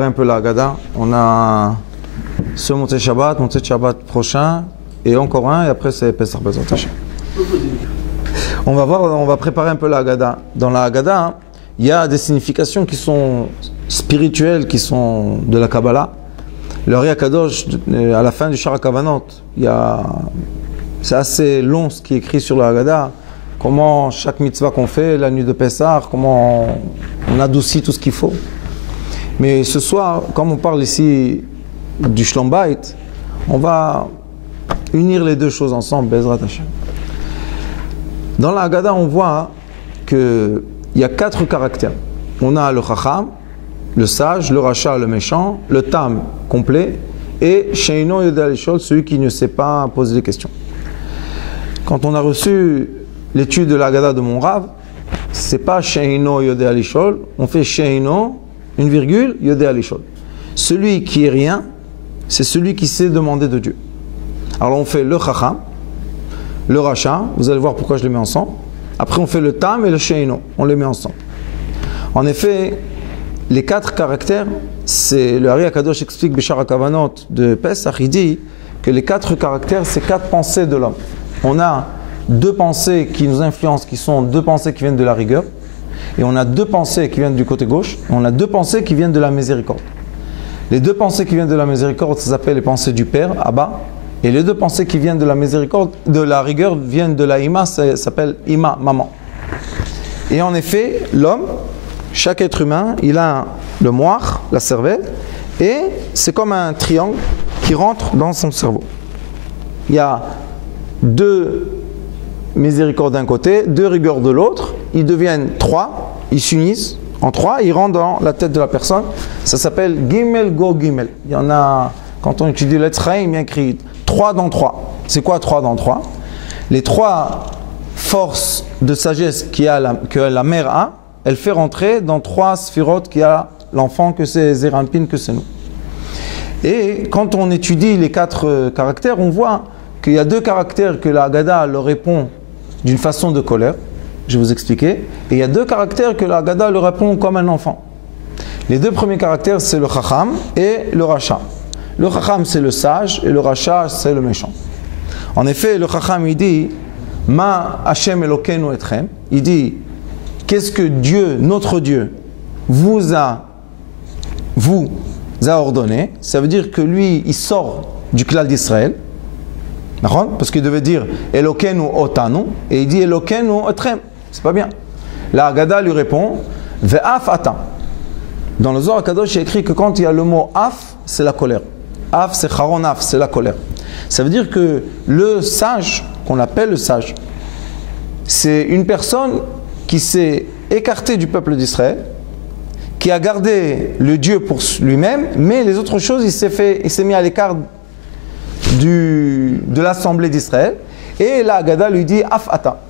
Un peu la Haggadah. On a ce Motzei Shabbat prochain et encore un et après c'est Pesach Bezrat Hashem. On va préparer un peu la Haggadah. Dans la Haggadah, il y a des significations qui sont spirituelles, qui sont de la Kabbalah. Le Ari HaKadosh, à la fin du Shar HaKavanot, c'est assez long ce qui est écrit sur la Haggadah. Comment chaque mitzvah qu'on fait, la nuit de Pesach, comment on adoucit tout ce qu'il faut. Mais ce soir, comme on parle ici du Shlom Bayit, on va unir les deux choses ensemble, Bezrat Hashem. Dans la Haggadah, on voit qu'il y a 4 caractères. On a le Chacham, le sage, le Rasha, le méchant, le Tam, complet, et Sheino Yodeh Lishol, celui qui ne sait pas poser des questions. Quand on a reçu l'étude de la Haggadah de mon Rav, c'est pas Sheino Yodeh Lishol, on fait Sheino, une virgule, Yodeh Lishol. Celui qui est rien, c'est celui qui sait demander de Dieu. Alors on fait le Chacham, le Rasha, vous allez voir pourquoi je les mets ensemble. Après on fait le Tam et le Sheino, on les met ensemble. En effet, les 4 caractères, c'est le Ari HaKadosh explique Bishar HaKavanot de Pesach, il dit que les 4 caractères, c'est 4 pensées de l'homme. On a 2 pensées qui nous influencent, qui sont 2 pensées qui viennent de la rigueur, et on a 2 pensées qui viennent du côté gauche, et on a 2 pensées qui viennent de la miséricorde. Les 2 pensées qui viennent de la miséricorde, ça s'appelle les pensées du Père, Abba, et les 2 pensées qui viennent de la miséricorde, de la rigueur, viennent de la Ima, ça s'appelle Ima, maman. Et en effet, l'homme, chaque être humain, il a le moire, la cervelle, et c'est comme un triangle qui rentre dans son cerveau. Il y a 2 miséricordes d'un côté, 2 rigueurs de l'autre, ils deviennent 3, ils s'unissent en 3, ils rentrent dans la tête de la personne. Ça s'appelle Gimel Go Gimel. Il y en a, quand on étudie l'Etzraïm, il y a écrit 3 dans 3. C'est quoi 3 dans 3? Les 3 forces de sagesse que la mère a, elle fait rentrer dans 3 sphirotes qu'il y a l'enfant, que c'est Zerampin, que c'est nous. Et quand on étudie les 4 caractères, on voit qu'il y a 2 caractères que la Haggadah leur répond d'une façon de colère. Je vais vous expliquer. Et il y a 2 caractères que la Haggadah leur répond comme un enfant. Les 2 premiers caractères, c'est le Chacham et le Rasha. Le Chacham, c'est le sage, et le Rasha, c'est le méchant. En effet, le Chacham, il dit Ma Hashem Elokeinu Etchem. Il dit qu'est-ce que Dieu, notre Dieu, vous a ordonné. Ça veut dire que lui, il sort du klal d'Israël. Parce qu'il devait dire Elokeinu Otanu, et il dit Elokeinu Etrem. C'est pas bien. La Haggadah lui répond Ve'af Ata. Dans le Zohar HaKadosh, il y a écrit que quand il y a le mot Af, c'est la colère. Af, c'est Charon Af, c'est la colère. Ça veut dire que le sage, qu'on appelle le sage, c'est une personne qui s'est écarté du peuple d'Israël, qui a gardé le Dieu pour lui-même, mais les autres choses, il s'est mis à l'écart de l'assemblée d'Israël. Et la Haggadah lui dit Afata.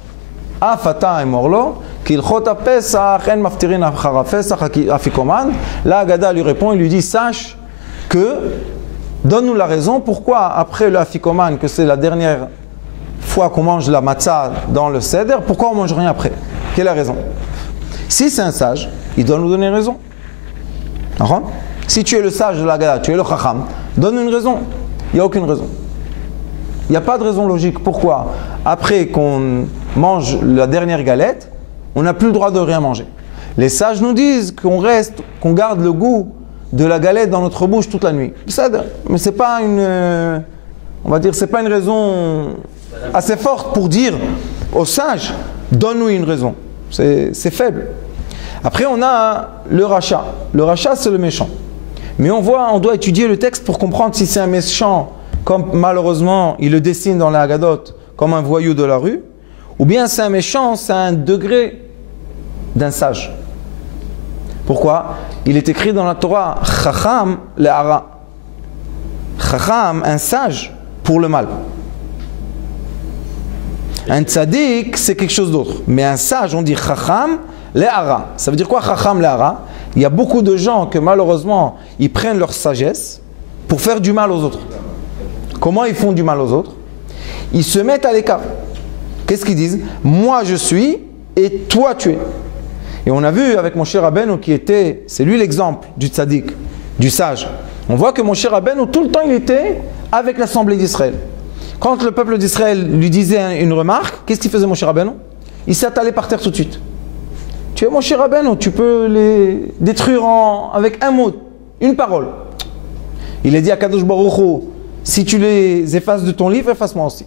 Afata est morlo, qu'il chota pesach, en maftirin achara pesach afikoman. La Haggadah lui répond, il lui dit sache que, donne-nous la raison pourquoi après le afikoman, que c'est la dernière fois qu'on mange la matzah dans le seder, pourquoi on ne mange rien après? Quelle est la raison? Si c'est un sage, il doit nous donner raison. Si tu es le sage de la Haggadah, tu es le chacham, donne une raison. Il n'y a aucune raison. Il n'y a pas de raison logique. Pourquoi? Après qu'on mange la dernière galette, on n'a plus le droit de rien manger. Les sages nous disent qu'on garde le goût de la galette dans notre bouche toute la nuit. Mais c'est pas c'est pas une raison assez forte pour dire aux sages, donne-nous une raison. C'est faible. Après, on a le Rasha. Le Rasha, c'est le méchant. Mais on doit étudier le texte pour comprendre si c'est un méchant, comme malheureusement il le dessine dans la Haggadot, comme un voyou de la rue, ou bien c'est un méchant, c'est un degré d'un sage. Pourquoi? Il est écrit dans la Torah, Chacham le'ara. Chacham, un sage, pour le mal. Un tzaddik, c'est quelque chose d'autre. Mais un sage, on dit Chacham le'ara. Ça veut dire quoi Chacham le'ara? Il y a beaucoup de gens que malheureusement, ils prennent leur sagesse pour faire du mal aux autres. Comment ils font du mal aux autres? Ils se mettent à l'écart. Qu'est-ce qu'ils disent? Moi je suis et toi tu es. Et on a vu avec mon cher Rabbeinu qui était, c'est lui l'exemple du tzaddik. du sage. On voit que Moshe Rabbeinu, tout le temps, il était avec l'assemblée d'Israël. Quand le peuple d'Israël lui disait une remarque, qu'est-ce qu'il faisait Moshe Rabbeinu? Il s'attallait par terre tout de suite. Tu es Moshe Rabbeinu, tu peux les détruire avec un mot, une parole. Il a dit à Kadosh Baruch Hu, si tu les effaces de ton livre, efface-moi aussi.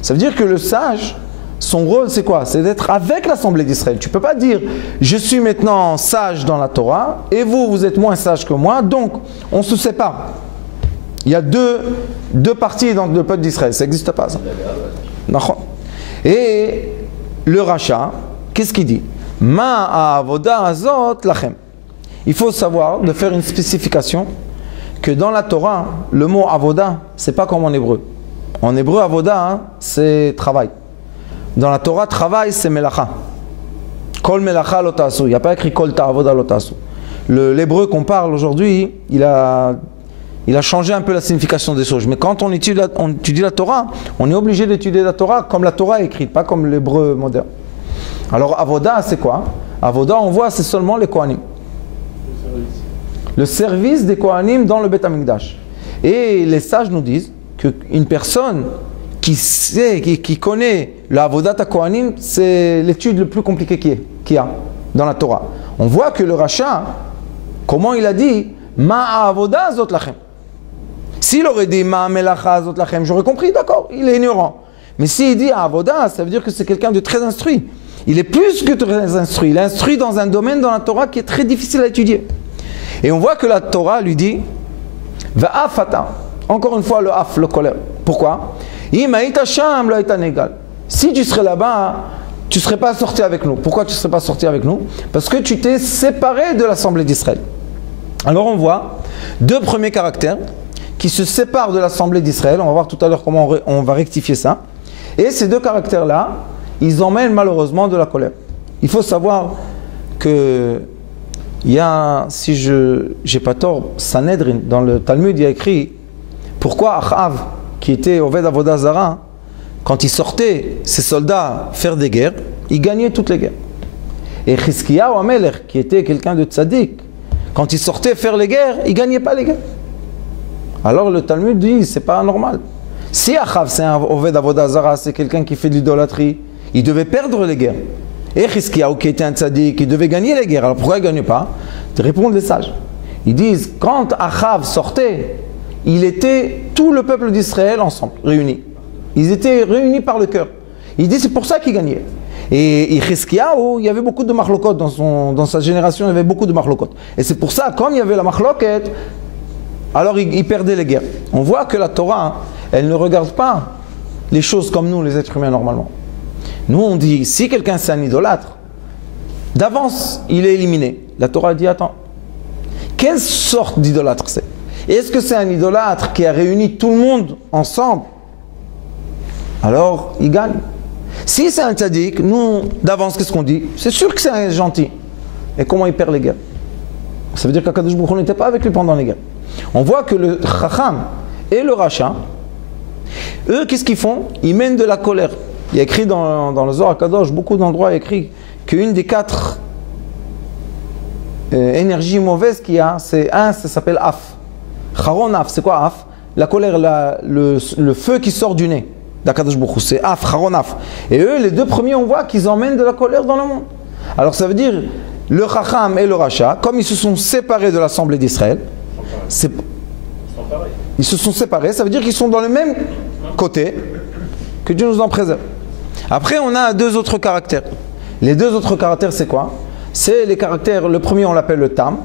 Ça veut dire que le sage, son rôle c'est quoi? C'est d'être avec l'assemblée d'Israël. Tu ne peux pas dire, je suis maintenant sage dans la Torah, et vous, vous êtes moins sage que moi, donc on se sépare. Il y a deux parties dans le peuple d'Israël, ça n'existe pas ça. Et le rachat, qu'est-ce qu'il dit? Ma avoda azot lachem. Il faut savoir de faire une spécification que dans la Torah, le mot avoda, c'est pas comme en hébreu. En hébreu, avoda, hein, c'est travail. Dans la Torah, travail, c'est melacha. Kol melacha lo ta'asu. Il n'y a pas écrit kol ta'avoda lo ta'asu. L'hébreu qu'on parle aujourd'hui, il a changé un peu la signification des choses. Mais quand on étudie la Torah, on est obligé d'étudier la Torah comme la Torah est écrite, pas comme l'hébreu moderne. Alors, avoda, c'est quoi? Avoda, on voit, c'est seulement les Kohanim. Le service des Kohanim dans le Beth Amikdash. Et les sages nous disent qu'une personne qui connaît la avodat à Kohanim, c'est l'étude le plus compliquée qu'il y a dans la Torah. On voit que le rachat, comment il a dit Ma avoda zot lachem. S'il aurait dit Ma melacha zot lachem, j'aurais compris, d'accord, il est ignorant. Mais s'il dit avoda, ça veut dire que c'est quelqu'un de très instruit. Il est plus que très instruit. Il est instruit dans un domaine dans la Torah qui est très difficile à étudier. Et on voit que la Torah lui dit Va'afata. Encore une fois, le af, le colère. Pourquoi? Si tu serais là-bas, tu ne serais pas sorti avec nous. Pourquoi tu ne serais pas sorti avec nous? Parce que tu t'es séparé de l'assemblée d'Israël. Alors on voit deux premiers caractères qui se séparent de l'assemblée d'Israël. On va voir tout à l'heure comment on va rectifier ça. Et ces deux caractères-là, ils emmènent malheureusement de la colère. Il faut savoir que il y a, si je n'ai pas tort, Sanhedrin, dans le Talmud, il y a écrit pourquoi Achav, qui était Oved Avodah Zara, quand il sortait ses soldats faire des guerres, il gagnait toutes les guerres. Et Chizkiyahu Amelech, qui était quelqu'un de tzaddik, quand il sortait faire les guerres, il ne gagnait pas les guerres. Alors le Talmud dit, c'est pas normal. Si Achav, c'est un Oved Avodah Zara, c'est quelqu'un qui fait de l'idolâtrie, il devait perdre les guerres. Et Chizkiyahu, qui était un tzaddik, il devait gagner les guerres. Alors pourquoi il ne gagnait pas? Répondent les sages. Ils disent, quand Achav sortait, il était tout le peuple d'Israël ensemble, réunis. Ils étaient réunis par le cœur. Il dit c'est pour ça qu'il gagnait. Et Chizkiyahu, il y avait beaucoup de machlokot dans sa génération, il y avait beaucoup de machlokot. Et c'est pour ça, comme il y avait la machloket, alors il perdait les guerres. On voit que la Torah, elle ne regarde pas les choses comme nous, les êtres humains, normalement. Nous, on dit, si quelqu'un c'est un idolâtre, d'avance, il est éliminé. La Torah dit, attends, quelle sorte d'idolâtre c'est? Est-ce que c'est un idolâtre qui a réuni tout le monde ensemble? Alors, il gagne. Si c'est un tzaddik, nous, d'avance, qu'est-ce qu'on dit? C'est sûr que c'est un gentil. Et comment il perd les guerres? Ça veut dire qu'Akadosh Baruch Hu n'était pas avec lui pendant les guerres. On voit que le Chacham et le Racha, eux, qu'est-ce qu'ils font? Ils mènent de la colère. Il y a écrit dans le Zohar Kadosh, beaucoup d'endroits, il y a écrit qu'une des 4 énergies mauvaises qu'il y a, c'est ça s'appelle Af. Charon Af, c'est quoi Af? La colère, le feu qui sort du nez d'Akadosh Baruch Hu, c'est Af, Charon Af. Et eux, les deux premiers, on voit qu'ils emmènent de la colère dans le monde. Alors ça veut dire, le Chacham et le Racha, comme ils se sont séparés de l'assemblée d'Israël, ils se sont séparés, ça veut dire qu'ils sont dans le même côté, que Dieu nous en préserve. Après, on a 2 autres caractères. Les 2 autres caractères, c'est quoi? C'est les caractères, le premier, on l'appelle le Tam.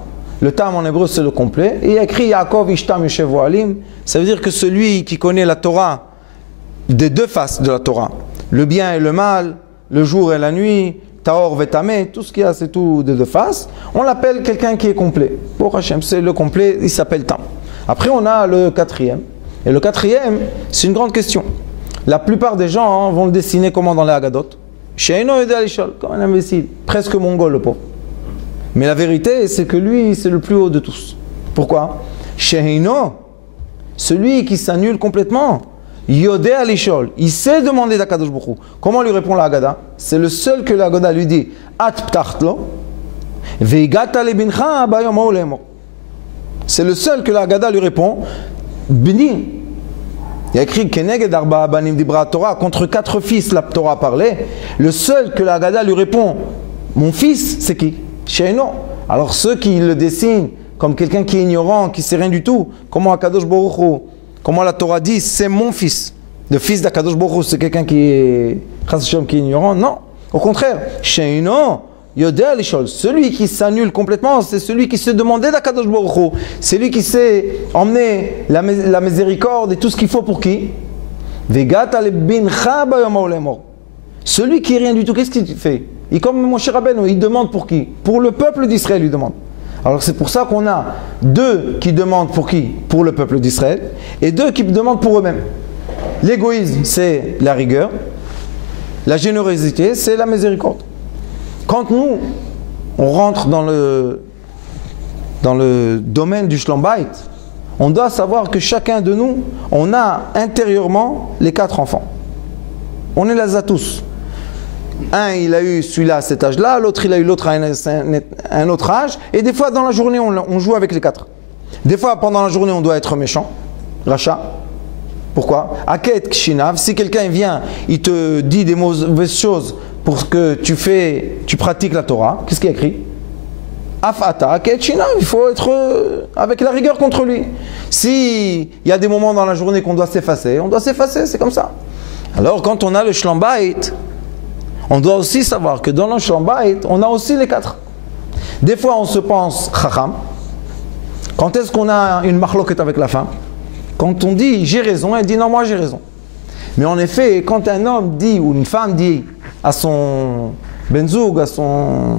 Le Tam en hébreu, c'est le complet. Et il y a écrit Yaakov Ishtam Yoshev Ohalim. Ça veut dire que celui qui connaît la Torah, des 2 faces de la Torah, le bien et le mal, le jour et la nuit, Taor Vetame, tout ce qu'il y a, c'est tout des 2 faces. On l'appelle quelqu'un qui est complet. Pour Hachem, c'est le complet, il s'appelle Tam. Après, on a le 4e. Et le 4e, c'est une grande question. La plupart des gens vont le dessiner comment dans les Haggadot. Sheino Yodea Lishol, comme un imbécile, presque mongol le pauvre. Mais la vérité, c'est que lui, c'est le plus haut de tous. Pourquoi? Sheino, celui qui s'annule complètement, Yodea Lishol, il sait demander d'Akadosh Baruch Hu. Comment lui répond la Haggadah? C'est le seul que la Haggadah lui dit At ptachtlo, veigata lebincha bayom ha'olemo. C'est le seul que la Haggadah lui répond. Bni. Il y a écrit Keneged Arba Banim Dibra Torah, contre 4 fils la Torah parlait. Le seul que la Haggadah lui répond, mon fils, c'est qui? Sheino. Alors ceux qui le dessinent comme quelqu'un qui est ignorant, qui ne sait rien du tout, comment Akadosh Baruch Hu, comment la Torah dit, c'est mon fils. Le fils d'Akadosh Baruch Hu, c'est quelqu'un qui est ignorant? Non. Au contraire, Sheino. Yodel Ishol, celui qui s'annule complètement, c'est celui qui se demandait d'Akadosh Baruch Hu. C'est lui qui sait emmener la miséricorde et tout ce qu'il faut pour qui? Celui qui est rien du tout, qu'est-ce qu'il fait? Il comme Moshe Rabbeinu, il demande pour qui? Pour le peuple d'Israël, il demande. Alors c'est pour ça qu'on a 2 qui demandent pour qui? Pour le peuple d'Israël, et 2 qui demandent pour eux-mêmes. L'égoïsme, c'est la rigueur. La générosité, c'est la miséricorde. Quand nous, on rentre dans le domaine du Shlom Bayit, on doit savoir que chacun de nous, on a intérieurement les 4 enfants. On est là à tous. Un, il a eu celui-là à cet âge-là, l'autre, il a eu l'autre à un autre âge, et des fois, dans la journée, on joue avec les 4. Des fois, pendant la journée, on doit être méchant, rachat. Pourquoi? Aket Kshinav, si quelqu'un vient, il te dit des mauvaises choses, pour que tu pratiques la Torah, qu'est-ce qui est écrit? Afata, Ketchina, il faut être avec la rigueur contre lui. Si il y a des moments dans la journée qu'on doit s'effacer, on doit s'effacer, c'est comme ça. Alors quand on a le Shlom Bayit, on doit aussi savoir que dans le Shlom Bayit, on a aussi les 4. Des fois on se pense Chacham. Quand est-ce qu'on a une marloquette avec la femme? Quand on dit j'ai raison, elle dit non, moi j'ai raison. Mais en effet, quand un homme dit ou une femme dit à son benzoug, à son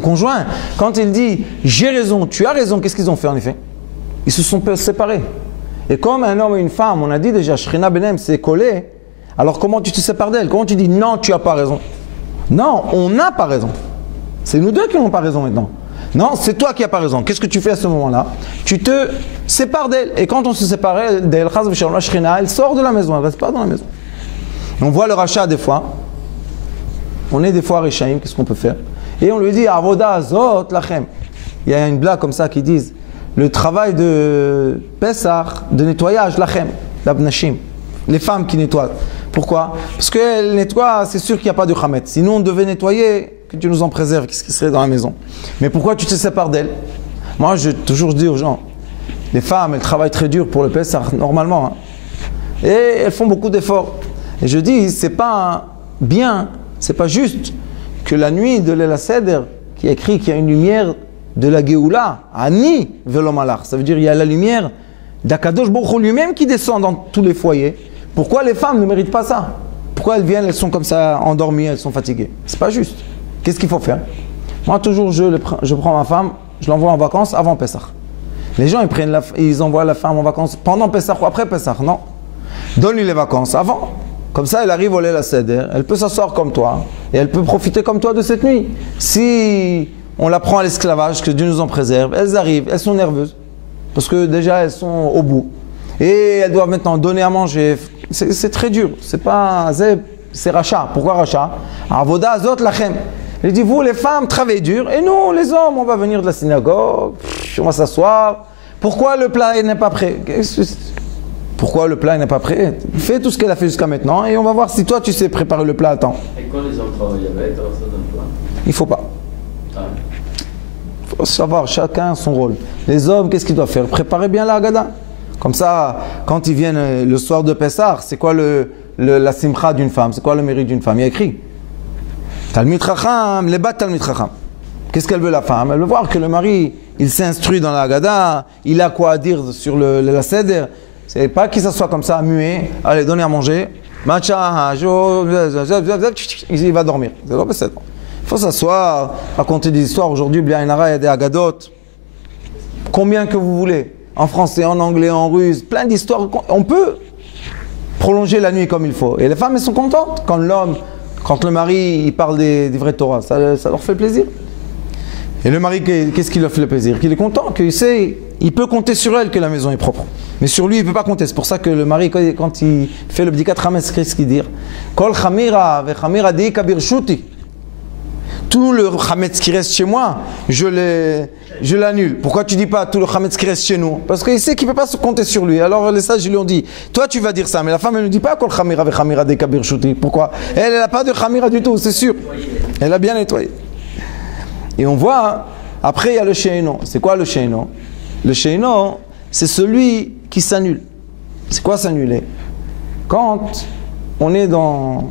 conjoint, quand il dit j'ai raison, tu as raison, qu'est-ce qu'ils ont fait en effet? Ils se sont séparés. Et comme un homme et une femme, on a dit déjà, Shrina Benem s'est collé, alors comment tu te sépares d'elle? Comment tu dis non, tu n'as pas raison? Non, on n'a pas raison. C'est nous 2 qui n'avons pas raison maintenant. Non, c'est toi qui n'as pas raison. Qu'est-ce que tu fais à ce moment-là? Tu te sépares d'elle. Et quand on se sépare d'elle, la Shrina, elle sort de la maison, elle ne reste pas dans la maison. On voit le rachat des fois. On est des fois à Rechaim, qu'est-ce qu'on peut faire? Et on lui dit Avoda Azot Lachem. Il y a une blague comme ça qui disent le travail de Pessah, de nettoyage, Lachem, l'Abnashim, les femmes qui nettoient. Pourquoi? Parce qu'elles nettoient, c'est sûr qu'il n'y a pas de Khamet. Sinon on devait nettoyer, que Dieu nous en préserve, qu'est-ce qui serait dans la maison? Mais pourquoi tu te sépares d'elles? Moi, je toujours dis aux gens, les femmes, elles travaillent très dur pour le Pessah, normalement. Hein. Et elles font beaucoup d'efforts. Et je dis, c'est pas bien, c'est pas juste que la nuit de Leil HaSeder, qui est écrit qu'il y a une lumière de la Géoula, Ani Velomalach, ça veut dire qu'il y a la lumière d'Akadosh Baruch Hu lui-même qui descend dans tous les foyers. Pourquoi les femmes ne méritent pas ça? Pourquoi elles viennent, elles sont comme ça endormies, elles sont fatiguées? C'est pas juste. Qu'est-ce qu'il faut faire? Moi, toujours, je prends ma femme, je l'envoie en vacances avant Pessah. Les gens, ils envoient la femme en vacances pendant Pessah ou après Pessah. Non. Donne-lui les vacances avant. Comme ça, elle arrive au Leil HaSeder, elle peut s'asseoir comme toi, et elle peut profiter comme toi de cette nuit. Si on la prend à l'esclavage, que Dieu nous en préserve, elles arrivent, elles sont nerveuses, parce que déjà elles sont au bout. Et elles doivent maintenant donner à manger. C'est très dur, c'est rachat. Pourquoi rachat? Avoda Azot Lachem. Il dit, vous les femmes, travaillez dur, et nous les hommes, on va venir de la synagogue, on va s'asseoir. Pourquoi le plat n'est pas prêt? Pourquoi le plat n'est pas prêt? Fais tout ce qu'elle a fait jusqu'à maintenant et on va voir si toi tu sais préparer le plat à temps. Et quand les hommes travaillent avec, alors ça donne quoi? Il faut pas. Il faut savoir chacun son rôle. Les hommes, qu'est-ce qu'ils doivent faire? Préparer bien la Haggadah. Comme ça, quand ils viennent le soir de Pessah, c'est quoi la simcha d'une femme? C'est quoi le mérite d'une femme? Il y a écrit Talmid Chacham, les bat Talmid Chacham. Qu'est-ce qu'elle veut la femme? Elle veut voir que le mari, il s'instruit dans la Haggadah, il a quoi à dire sur la Seder. C'est pas qu'il s'assoit comme ça, muet, allez, donnez à manger, matcha, il va dormir. C'est pas possible. Il faut s'asseoir, raconter des histoires. Aujourd'hui, il y a des Haggadot. Combien que vous voulez. En français, en anglais, en russe, plein d'histoires. On peut prolonger la nuit comme il faut. Et les femmes, elles sont contentes quand le mari, il parle des vrais Torah. Ça leur fait plaisir. Et le mari, qu'est-ce qui leur fait le plaisir? Qu'il est content, qu'il sait, il peut compter sur elle que la maison est propre. Mais sur lui, il ne peut pas compter. C'est pour ça que le mari, quand il fait le bdikat chametz, qu'est-ce qu'il dit? Kol chamira ve chamira di kabir shuti. Tout le chametz qui reste chez moi, je l'annule. Pourquoi tu dis pas tout le chametz qui reste chez nous? Parce qu'il sait qu'il ne peut pas se compter sur lui. Alors les sages lui ont dit, toi tu vas dire ça, mais la femme elle ne dit pas kol chamira ve chamira de kabir shuti. Pourquoi? Elle n'a pas de chamira du tout, c'est sûr. Elle a bien nettoyé. Et on voit, après il y a le sheino. C'est quoi le sheino? Le sheino, c'est celui qui s'annule. C'est quoi s'annuler? Quand on est dans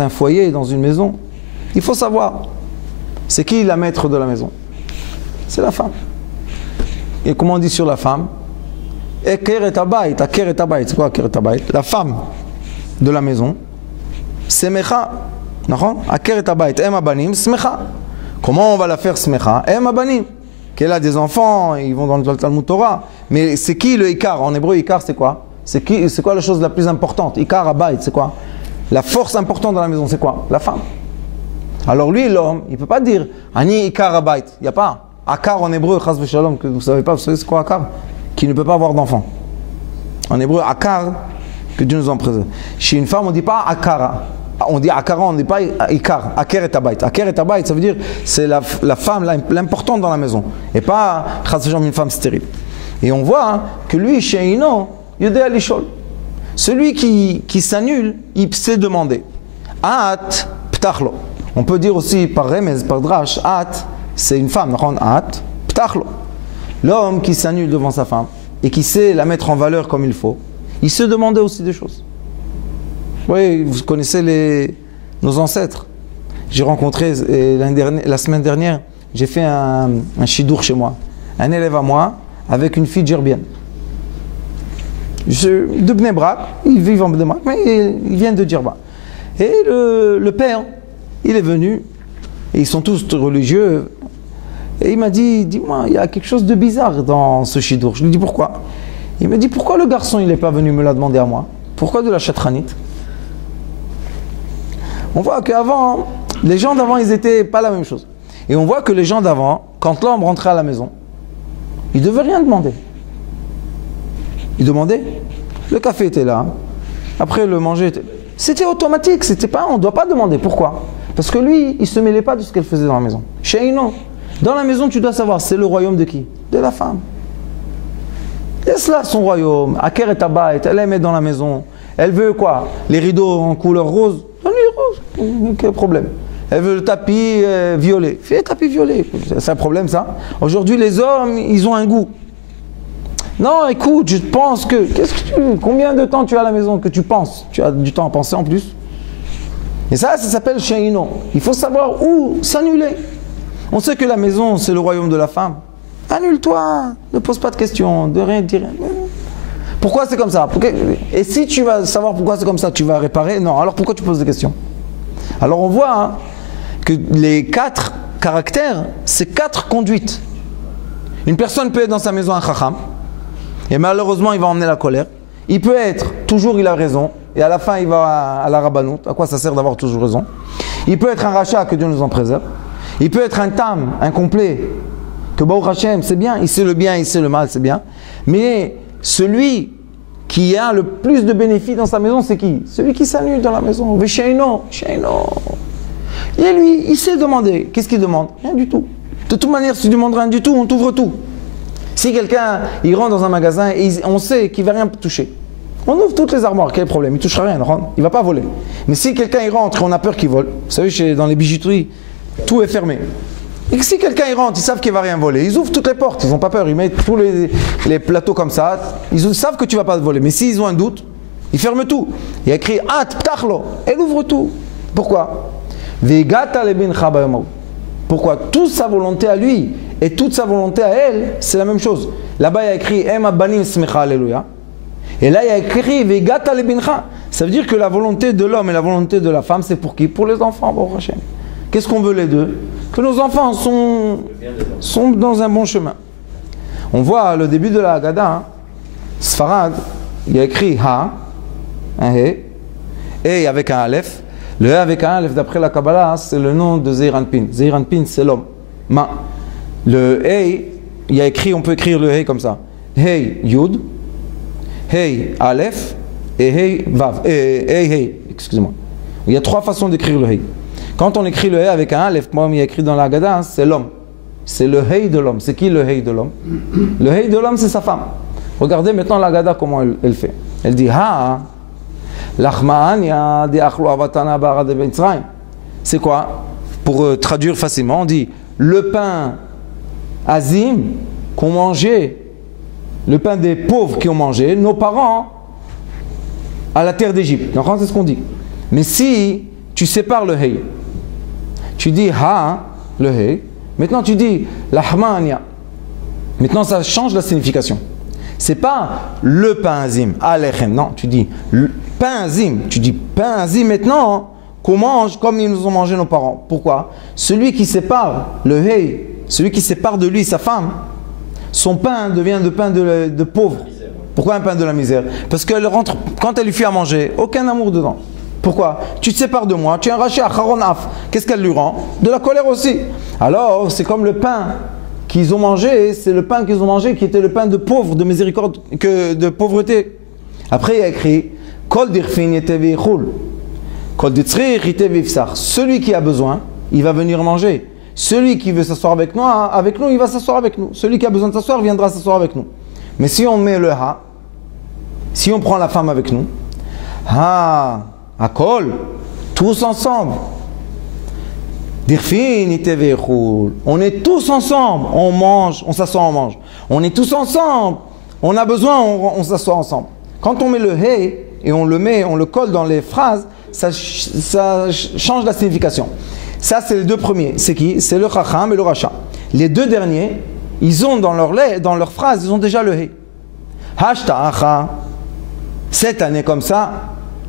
un foyer, dans une maison, il faut savoir, c'est qui la maître de la maison? C'est la femme. Et comment on dit sur la femme? Eker et abayt. Aker et abayt. C'est quoi aker et abayt? La femme de la maison, semecha. Aker et abayt. Em abanim, semecha. Comment on va la faire semecha? Em abanim. Qu'elle a des enfants, ils vont dans le Talmud Torah. Mais c'est qui le ikar? En hébreu, ikar c'est quoi? C'est quoi la chose la plus importante? Ikar abayt, c'est quoi? La force importante dans la maison, c'est quoi? La femme. Alors lui, l'homme, il ne peut pas dire Ani ikar abayt. Il n'y a pas. Akar en hébreu, chas v'shalom, que vous ne savez pas, vous savez c'est quoi akar? Qui ne peut pas avoir d'enfant. En hébreu, akar, que Dieu nous en préserve. Chez une femme, on ne dit pas akara. On dit akara, on ne dit pas ikar. Aker et abayt. Aker et abayt, ça veut dire c'est la femme l'importante dans la maison. Et pas chas v'shalom, une femme stérile. Et on voit que lui, chez Ino, yodé alishol. Celui qui s'annule, il sait demander. At ptachlo. On peut dire aussi par remez, par drash, at, c'est une femme, at, ptachlo. L'homme qui s'annule devant sa femme et qui sait la mettre en valeur comme il faut, il se demandait aussi des choses. Oui, vous connaissez nos ancêtres. J'ai rencontré, la semaine dernière, j'ai fait un shidour chez moi. Un élève à moi avec une fille djerbienne. De Bnei Brak, ils vivent en Bnei Brak, mais ils viennent de Djerba. Et le père, il est venu, et ils sont tous religieux, et il m'a dit, dis-moi, il y a quelque chose de bizarre dans ce shidour. Je lui dis pourquoi? Il me dit, pourquoi le garçon il n'est pas venu me la demander à moi? Pourquoi de la chatranite? On voit qu'avant, les gens d'avant, ils n'étaient pas la même chose. Et on voit que les gens d'avant, quand l'homme rentrait à la maison, il ne devait rien demander. Il demandait, le café était là, après le manger était... C'était automatique, c'était pas, on ne doit pas demander. Pourquoi? Parce que lui, il ne se mêlait pas de ce qu'elle faisait dans la maison. Chez Ino, dans la maison, tu dois savoir, c'est le royaume de qui? De la femme. Laisse là son royaume, Aker et Tabayt, elle aime être dans la maison. Elle veut quoi? Les rideaux en couleur rose? Donne-lui rose, quel problème? Elle veut le tapis violet. Fais le tapis violet, c'est un problème ça. Aujourd'hui, les hommes, ils ont un goût. Non, écoute, je pense que... Combien de temps tu as à la maison que tu penses? Tu as du temps à penser en plus. Et ça s'appelle Sheino. Il faut savoir où s'annuler. On sait que la maison, c'est le royaume de la femme. Annule-toi, ne pose pas de questions, de rien dire. Pourquoi c'est comme ça? Et si tu vas savoir pourquoi c'est comme ça, tu vas réparer? Non, alors pourquoi tu poses des questions? Alors on voit que les 4 caractères, c'est 4 conduites. Une personne peut être dans sa maison un chacham, et malheureusement il va emmener la colère. Il peut être, toujours il a raison, et à la fin il va à la rabbanout. À quoi ça sert d'avoir toujours raison? Il peut être un rachat, que Dieu nous en préserve. Il peut être un tam, un complet, que Baruch Hashem, c'est bien, il sait le bien, il sait le mal, c'est bien. Mais celui qui a le plus de bénéfices dans sa maison, c'est qui? Celui qui s'annule dans la maison. Vesheino, sheino. Et lui, il sait demander. Qu'est-ce qu'il demande? Rien du tout. De toute manière, si tu demandes rien du tout, on t'ouvre tout. Si quelqu'un, il rentre dans un magasin et on sait qu'il ne va rien toucher, on ouvre toutes les armoires, quel problème? Il ne touchera rien, il ne va pas voler. Mais si quelqu'un il rentre et on a peur qu'il vole, vous savez, dans les bijouteries, tout est fermé. Et si quelqu'un il rentre, ils savent qu'il ne va rien voler, ils ouvrent toutes les portes, ils n'ont pas peur, ils mettent tous les plateaux comme ça, ils savent que tu ne vas pas voler. Mais s'ils ont un doute, ils ferment tout. Il y a écrit At Ptachlo, elle ouvre tout. Pourquoi? Pourquoi? Toute sa volonté à lui et toute sa volonté à elle, c'est la même chose. Là-bas il y a écrit Ema banim smecha alléluia. Et là il y a écrit Vegata lebincha. Ça veut dire que la volonté de l'homme et la volonté de la femme, c'est pour qui? Pour les enfants, Baruch Hashem. Qu'est-ce qu'on veut les deux? Que nos enfants sont dans un bon chemin. On voit le début de la Haggadah, Sfarad, il y a écrit Ha, un He, et avec un Aleph. Le He avec un Aleph, d'après la Kabbalah, c'est le nom de Zeir Anpin. Zeir Anpin, c'est l'homme. Ma. Le He, il y a écrit, on peut écrire le He comme ça. He Yud, He Aleph, et He Vav. He, excusez-moi. Il y a 3 façons d'écrire le He. Quand on écrit le He avec un Aleph, comme il est écrit dans la Haggadah, c'est l'homme. C'est le He de l'homme. C'est qui le He de l'homme? Le He de l'homme, c'est sa femme. Regardez maintenant la Haggadah, comment elle fait. Elle dit Ha, l'achma'ania di achlu avatana bara de Mitzrayim. C'est quoi? Pour traduire facilement, on dit le pain azim qu'on mangeait, le pain des pauvres qui ont mangé, nos parents à la terre d'Égypte. Donc c'est ce qu'on dit. Mais si tu sépares le He, tu dis Ha, le He, maintenant tu dis l'achma'ania. Maintenant ça change la signification. C'est pas le pain azim, alechem, non, tu dis le pain azim, tu dis pain azim maintenant qu'on mange comme ils nous ont mangé nos parents. Pourquoi? Celui qui sépare le He, celui qui sépare de lui sa femme, son pain devient de pain de pauvre. Pourquoi un pain de la misère? Parce qu'elle rentre, quand elle lui fait à manger, aucun amour dedans. Pourquoi? Tu te sépares de moi, tu es un rachat, charon af. Qu'est-ce qu'elle lui rend? De la colère aussi. Alors, c'est comme le pain qu'ils ont mangé, c'est le pain qu'ils ont mangé qui était le pain de pauvre, de miséricorde, de pauvreté. Après, il y a écrit Kol dirfin yetevi chul. Kol ditzrich yetevi fsar. Celui qui a besoin, il va venir manger. Celui qui veut s'asseoir avec nous, il va s'asseoir avec nous. Celui qui a besoin de s'asseoir, viendra s'asseoir avec nous. Mais si on met le ha, si on prend la femme avec nous, ha, akol, tous ensemble. On est tous ensemble, on mange, on s'assoit, on mange. On est tous ensemble, on a besoin, on s'assoit ensemble. Quand on met le he et on le colle dans les phrases, ça change la signification. Ça, c'est les deux premiers. C'est qui? C'est le chacham et le racha. Les deux derniers, ils ont dans leur phrase, ils ont déjà le he. Hashta'acha. Cette année comme ça,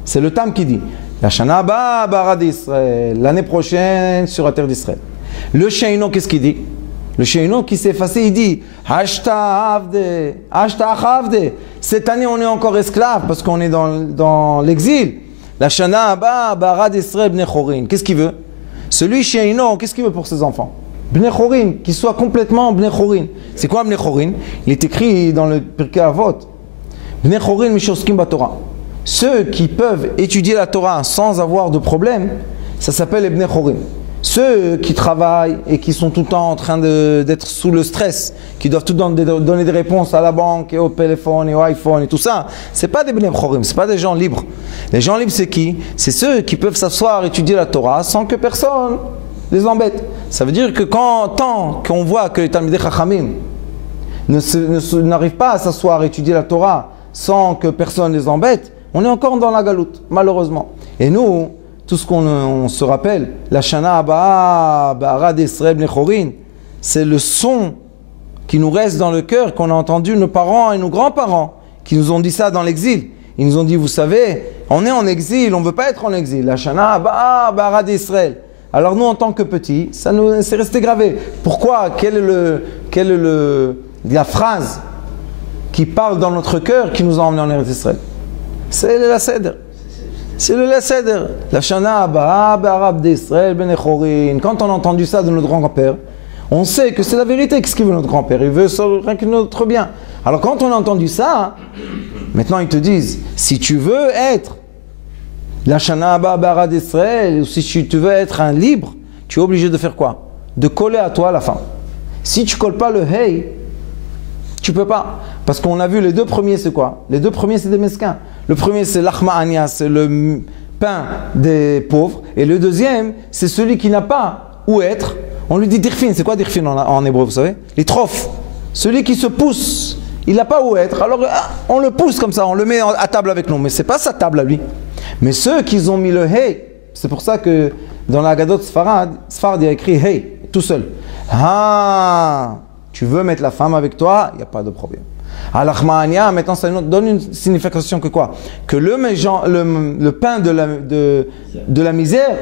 c'est le Tam qui dit. La Shana Ba Bara d'Israël, l'année prochaine sur la terre d'Israël. Le Sheino, qu'est-ce qu'il dit? Le Sheino qui s'est effacé, il dit Hashta'avde, Hashta'achavde. Cette année, on est encore esclave parce qu'on est dans l'exil. La Shana Ba Bara d'Israël Bnei Chorin. Qu'est-ce qu'il veut? Celui Sheino, qu'est-ce qu'il veut pour ses enfants? Bnei Chorin, qu'il soit complètement Bnei Chorin. C'est quoi Bnei Chorin? Il est écrit dans le Pirkei Avot. Bnei Chorin Mishoskim Batorah. Ceux qui peuvent étudier la Torah sans avoir de problème, ça s'appelle les Bnei Chorim. Ceux qui travaillent et qui sont tout le temps en train d'être sous le stress, qui doivent tout le temps donner des réponses à la banque et au téléphone et au iPhone et tout ça, c'est pas des Bnei Chorim, c'est pas des gens libres. Les gens libres, c'est qui? C'est ceux qui peuvent s'asseoir et étudier la Torah sans que personne les embête. Ça veut dire que tant qu'on voit que les Talmidei Chachamim n'arrivent pas à s'asseoir et étudier la Torah sans que personne les embête, on est encore dans la galoute, malheureusement. Et nous, tout ce qu'on se rappelle, la Shana Abba, Bara d'Israël Bnei Chorin, c'est le son qui nous reste dans le cœur, qu'on a entendu nos parents et nos grands-parents, qui nous ont dit ça dans l'exil. Ils nous ont dit, vous savez, on est en exil, on ne veut pas être en exil. La Shana Abba, Bara d'Israël. Alors nous, en tant que petits, ça nous c'est resté gravé. Pourquoi? Quelle est la phrase qui parle dans notre cœur qui nous a emmenés en Eretz Israël? C'est le Seder. C'est le Seder. La Shana Abba, Barab d'Israël, Bnei Chorin. Quand on a entendu ça de notre grand-père, on sait que c'est la vérité. Qu'est-ce qu'il veut notre grand-père? Il veut rien que notre bien. Alors quand on a entendu ça, maintenant ils te disent, si tu veux être la Shana Abba, Barab d'Israël, ou si tu veux être un libre, tu es obligé de faire quoi? De coller à toi la fin. Si tu ne colles pas le Hey, tu ne peux pas. Parce qu'on a vu les deux premiers, c'est quoi? Les deux premiers, c'est des mesquins. Le premier, c'est l'achma'ania, c'est le pain des pauvres. Et le deuxième, c'est celui qui n'a pas où être. On lui dit dirfin. C'est quoi dirfin en hébreu, vous savez? Les trophes. Celui qui se pousse, il n'a pas où être. Alors, on le pousse comme ça, on le met à table avec nous. Mais ce n'est pas sa table à lui. Mais ceux qui ont mis le hey, c'est pour ça que dans la Haggadot Sfarad, il y a écrit hey, tout seul. Ah, tu veux mettre la femme avec toi, il n'y a pas de problème. Al-Achma'ania, maintenant ça donne une signification que quoi? Que le pain de la misère,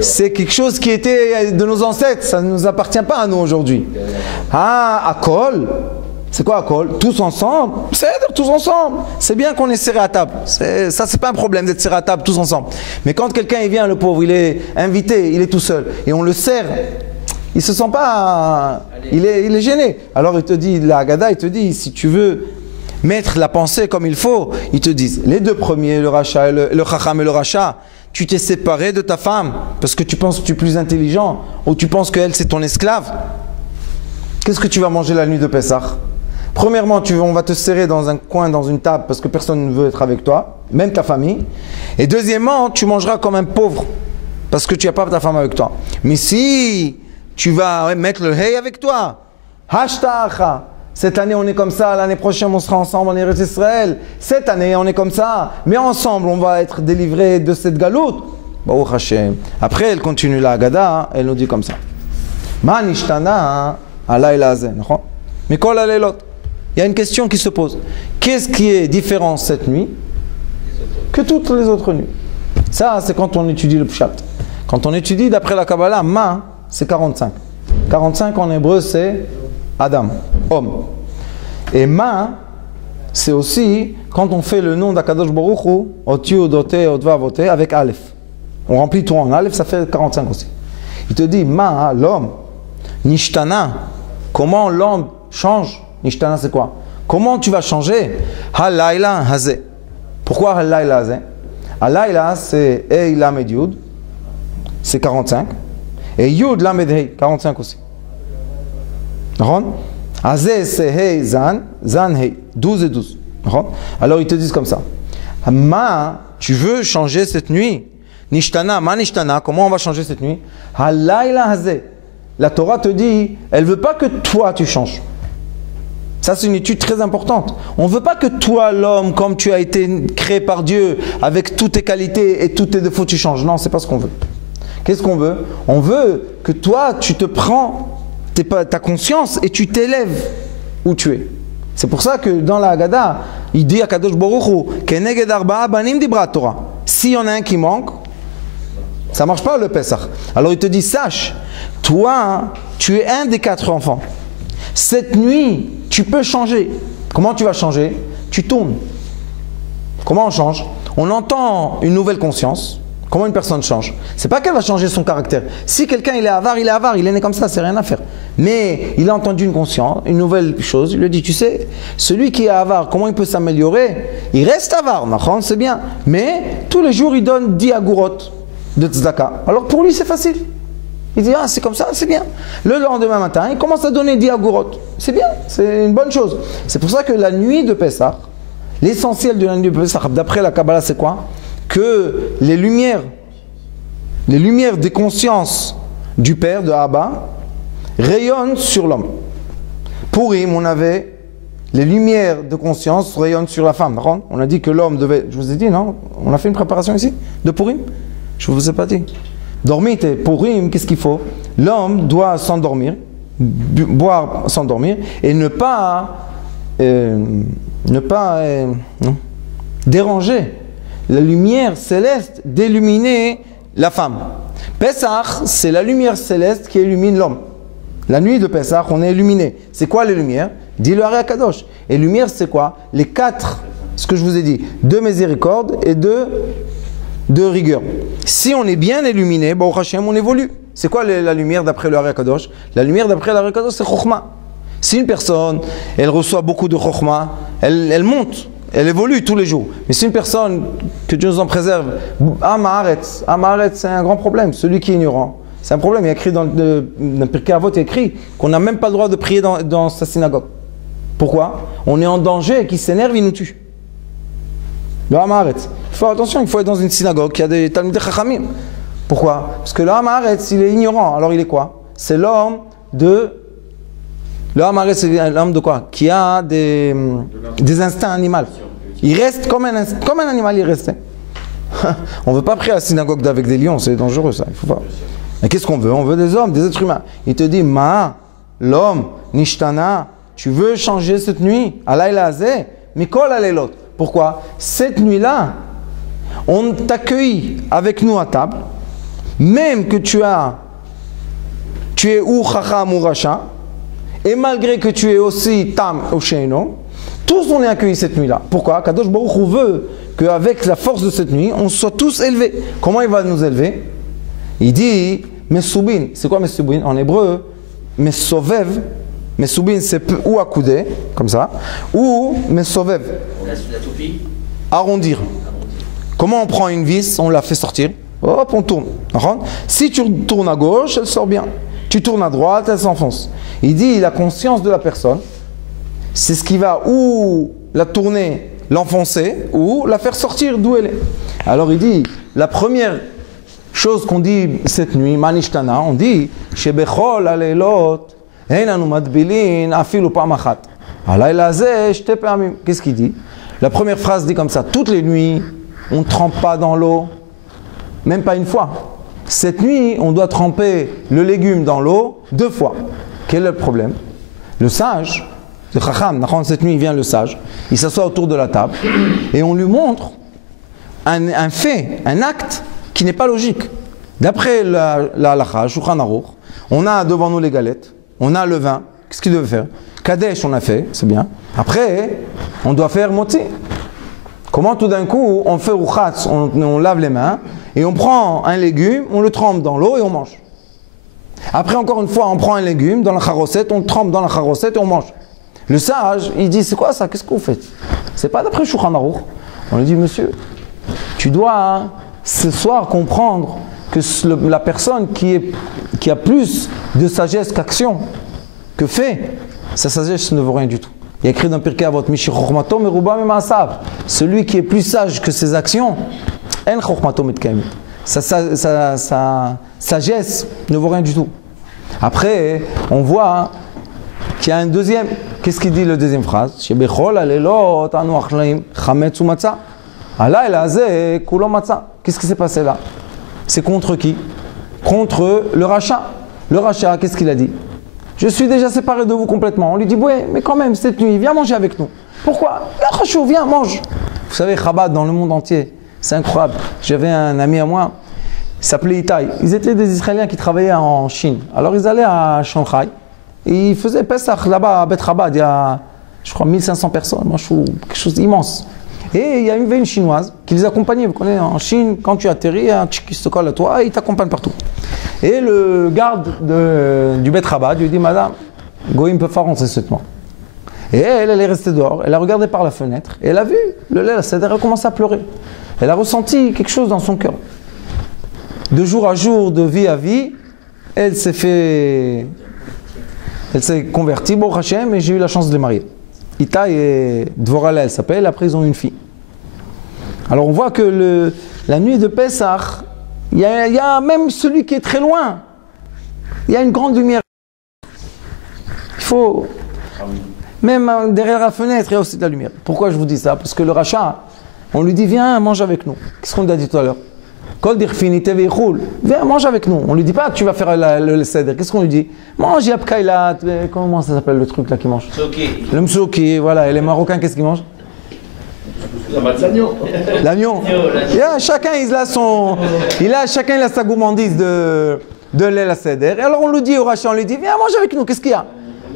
c'est quelque chose qui était de nos ancêtres, ça ne nous appartient pas à nous aujourd'hui. Ah, Akol, c'est quoi Akol? Tous ensemble, c'est-à-dire tous ensemble. C'est bien qu'on est serré à table, ça c'est pas un problème d'être serré à table tous ensemble. Mais quand quelqu'un il vient, le pauvre, il est invité, il est tout seul, et on le sert, il se sent pas, il est gêné. Alors il te dit, la Haggadah, il te dit, si tu veux mettre la pensée comme il faut, ils te disent, les deux premiers, le Racha, le Chacham et le Racha, tu t'es séparé de ta femme parce que tu penses que tu es plus intelligent ou tu penses qu'elle c'est ton esclave. Qu'est-ce que tu vas manger la nuit de Pessah? Premièrement, on va te serrer dans un coin, dans une table parce que personne ne veut être avec toi, même ta famille. Et deuxièmement, tu mangeras comme un pauvre parce que tu n'as pas ta femme avec toi. Mais si tu vas mettre le hey avec toi, Hashta'acha, cette année on est comme ça, l'année prochaine on sera ensemble en Eretz Israël, cette année on est comme ça, mais ensemble on va être délivrés de cette galoute. Baruch Hashem. Après elle continue la Haggadah, elle nous dit comme ça. Ma nishtana alayla hazeh, mikol haleilot. Il y a une question qui se pose. Qu'est-ce qui est différent cette nuit que toutes les autres nuits? Ça c'est quand on étudie le Pshat. Quand on étudie d'après la Kabbalah, ma c'est 45. 45 en hébreu c'est Adam, homme. Et ma, c'est aussi quand on fait le nom d'Akadosh Baruch Hu, Otiu, Odoté, Odva, Voté, avec Aleph. On remplit tout en Aleph, ça fait 45 aussi. Il te dit, ma, l'homme, Nishtana, comment l'homme change? Nishtana, c'est quoi? Comment tu vas changer? Halayla Hazé. Pourquoi Halayla Hazé? Halayla, c'est Ei Lamed Yud, c'est 45. Et Yud Lamed Hei, 45 aussi. Azé c'est Hei Zan, Zan Hei, 12 et 12. Alors ils te disent comme ça. Ma, tu veux changer cette nuit? Nishtana, ma nishtana, comment on va changer cette nuit? Halayla Hazé. La Torah te dit, elle ne veut pas que toi tu changes. Ça c'est une étude très importante. On ne veut pas que toi l'homme, comme tu as été créé par Dieu, avec toutes tes qualités et tous tes défauts, tu changes. Non, c'est pas ce qu'on veut. Qu'est-ce qu'on veut? On veut que toi tu te prends ta conscience et tu t'élèves où tu es. C'est pour ça que dans la Haggadah, il dit à Kadosh Baruch Hu, Keneged arba'a banim dibra Torah. S'il y en a un qui manque, ça ne marche pas le Pessah. Alors il te dit, sache, toi, tu es un des 4 enfants. Cette nuit, tu peux changer. Comment tu vas changer? Tu tournes. Comment on change? On entend une nouvelle conscience. Comment une personne change? C'est pas qu'elle va changer son caractère. Si quelqu'un il est avare, il est né comme ça, c'est rien à faire. Mais il a entendu une conscience, une nouvelle chose, il lui dit, tu sais, celui qui est avare, comment il peut s'améliorer? Il reste avare, c'est bien. Mais tous les jours, il donne 10 agurot de tzedaka. Alors pour lui, c'est facile. Il dit, ah, c'est comme ça, c'est bien. Le lendemain matin, il commence à donner 10 agurot. C'est bien, c'est une bonne chose. C'est pour ça que la nuit de Pessah, l'essentiel de la nuit de Pessah, d'après la Kabbalah, c'est quoi? Que les lumières des consciences du Père, de Abba, rayonnent sur l'homme. Pour Purim, on avait les lumières de conscience rayonnent sur la femme. On a dit que l'homme devait... Je vous ai dit, non? On a fait une préparation ici de Purim? Je ne vous ai pas dit. Dormir, Purim, qu'est-ce qu'il faut? L'homme doit s'endormir, boire, s'endormir, et ne pas déranger la lumière céleste d'illuminer la femme. Pessah, c'est la lumière céleste qui illumine l'homme. La nuit de Pessah, on est illuminé. C'est quoi les lumières? Dis-le à Kadosh. Et lumière, c'est quoi? Les 4, ce que je vous ai dit, 2 miséricorde et 2 rigueur. Si on est bien illuminé, Baruch Hashem, on évolue. C'est quoi la lumière d'après le Hari Kadosh? La lumière d'après le Hari Kadosh, c'est Chokhmah. Si une personne, elle reçoit beaucoup de Chokhmah, elle monte. Elle évolue tous les jours. Mais c'est une personne, que Dieu nous en préserve, Amaharet, c'est un grand problème. Celui qui est ignorant, c'est un problème. Il y a écrit dans le Pirkei Avot, il y a écrit qu'on n'a même pas le droit de prier dans sa synagogue. Pourquoi? On est en danger et qu'il s'énerve, il nous tue. Le Amaharet. Il faut attention, il faut être dans une synagogue qui a des Talmidei Chachamim. Pourquoi? Parce que le Amaharet, il est ignorant. Alors il est quoi? C'est l'homme de... Le Amaharet, c'est l'homme de quoi? Qui a des instincts animaux. Il reste comme un animal, il restait. On ne veut pas prier à la synagogue avec des lions, c'est dangereux ça, il faut pas. Mais qu'est-ce qu'on veut? On veut des hommes, des êtres humains. Il te dit, Ma, l'homme, Nishtana, tu veux changer cette nuit? Alayla Hazeh, Mikol Haleilot. Pourquoi? Cette nuit-là, on t'accueille avec nous à table, même que tu es ou Chacham ou Racha, et malgré que tu es aussi Tam ou Sheino, tous on est accueillis cette nuit-là. Pourquoi? Kadosh Baruch Hu veut qu'avec la force de cette nuit, on soit tous élevés. Comment il va nous élever? Il dit Mesubin. C'est quoi Mesubin? En hébreu, Mesovev Mesoubin, c'est ou accoudé, comme ça, ou mesovev. La toupie. Arrondir. Comment on prend une vis, on la fait sortir, hop, on tourne. Si tu tournes à gauche, elle sort bien. Tu tournes à droite, elle s'enfonce. Il dit, la conscience de la personne, c'est ce qui va ou la tourner, l'enfoncer, ou la faire sortir d'où elle est. Alors il dit, la première chose qu'on dit cette nuit, Manishtana, on dit, Shebechol alelot, Einanu madbilin, afilu pamachat. Alayla ze, shte pamim. Qu'est-ce qu'il dit? La première phrase dit comme ça, toutes les nuits, on ne trempe pas dans l'eau, même pas une fois. Cette nuit, on doit tremper le légume dans l'eau 2 fois. Quel est le problème? Le sage, le chacham, cette nuit vient le sage, il s'assoit autour de la table et on lui montre un fait, un acte qui n'est pas logique. D'après la halakha, Shulchan Aruch, on a devant nous les galettes, on a le vin, qu'est-ce qu'il devait faire? Kadesh on a fait, c'est bien. Après, on doit faire moti. Comment tout d'un coup on fait rouchatz, on lave les mains et on prend un légume, on le trempe dans l'eau et on mange. Après encore une fois, on prend un légume dans la charosette, on le trempe dans la charosette et on mange. Le sage, il dit, c'est quoi ça? Qu'est-ce que vous faites? C'est pas d'après Shulchan Aruch. On lui dit, monsieur, tu dois ce soir comprendre que la personne qui a plus de sagesse qu'action, que fait, sa sagesse ne vaut rien du tout. Il y a écrit dans Pirkei Avot, Mishi Chochmato meruba mima'asav. Celui qui est plus sage que ses actions, en Chochmato mitkaim. Sa sagesse ne vaut rien du tout. Après, on voit qu'il y a un deuxième. Qu'est-ce qu'il dit le deuxième phrase? Shebechol alelot anu achlaim chametz umatza. Alayla hazeh kulo matza. Qu'est-ce qui s'est passé là? C'est contre qui? Contre le rachat. Le rachat, qu'est-ce qu'il a dit? Je suis déjà séparé de vous complètement. On lui dit, ouais, mais quand même, cette nuit, viens manger avec nous. Pourquoi? Viens, mange. Vous savez, Chabad, dans le monde entier, c'est incroyable. J'avais un ami à moi, il s'appelait Itaï. Ils étaient des Israéliens qui travaillaient en Chine. Alors, ils allaient à Shanghai. Et ils faisaient Pesach là-bas à Bet Chabad. Il y a, je crois, 1500 personnes. Moi, je trouve quelque chose d'immense. Et il y avait une Chinoise qui les accompagnait. Vous connaissez, en Chine, quand tu atterris, il y a un tchik qui se colle à toi et il t'accompagne partout. Et le garde du Bet Chabad lui dit, madame, Goïm ne peut pas rentrer cette nuit. Et elle est restée dehors, elle a regardé par la fenêtre, et elle a vu le lait, elle a commencé à pleurer. Elle a ressenti quelque chose dans son cœur. De jour à jour, de vie à vie, elle s'est convertie, bon Hachem, et j'ai eu la chance de les marier. Ita et Dvorala, elle s'appelle, après ils ont une fille. Alors on voit que la nuit de Pessah, il y a même celui qui est très loin, il y a une grande lumière. Il faut... Même derrière la fenêtre, il y a aussi de la lumière. Pourquoi je vous dis ça? Parce que le rachat, on lui dit, viens, mange avec nous. Qu'est-ce qu'on a dit tout à l'heure? Kol dirfinite veichoul. Viens, mange avec nous. On lui dit pas, tu vas faire le seder. Qu'est-ce qu'on lui dit? Mange yab kailat. Comment ça s'appelle le truc là qui mange? Le msouki, voilà. Et les Marocains, qu'est-ce qu'ils mangent? L'agneau. L'agneau. Chacun, chacun a sa gourmandise de lait à seder. Et alors on lui dit au rachat, on lui dit, viens, mange avec nous. Qu'est-ce qu'il y a?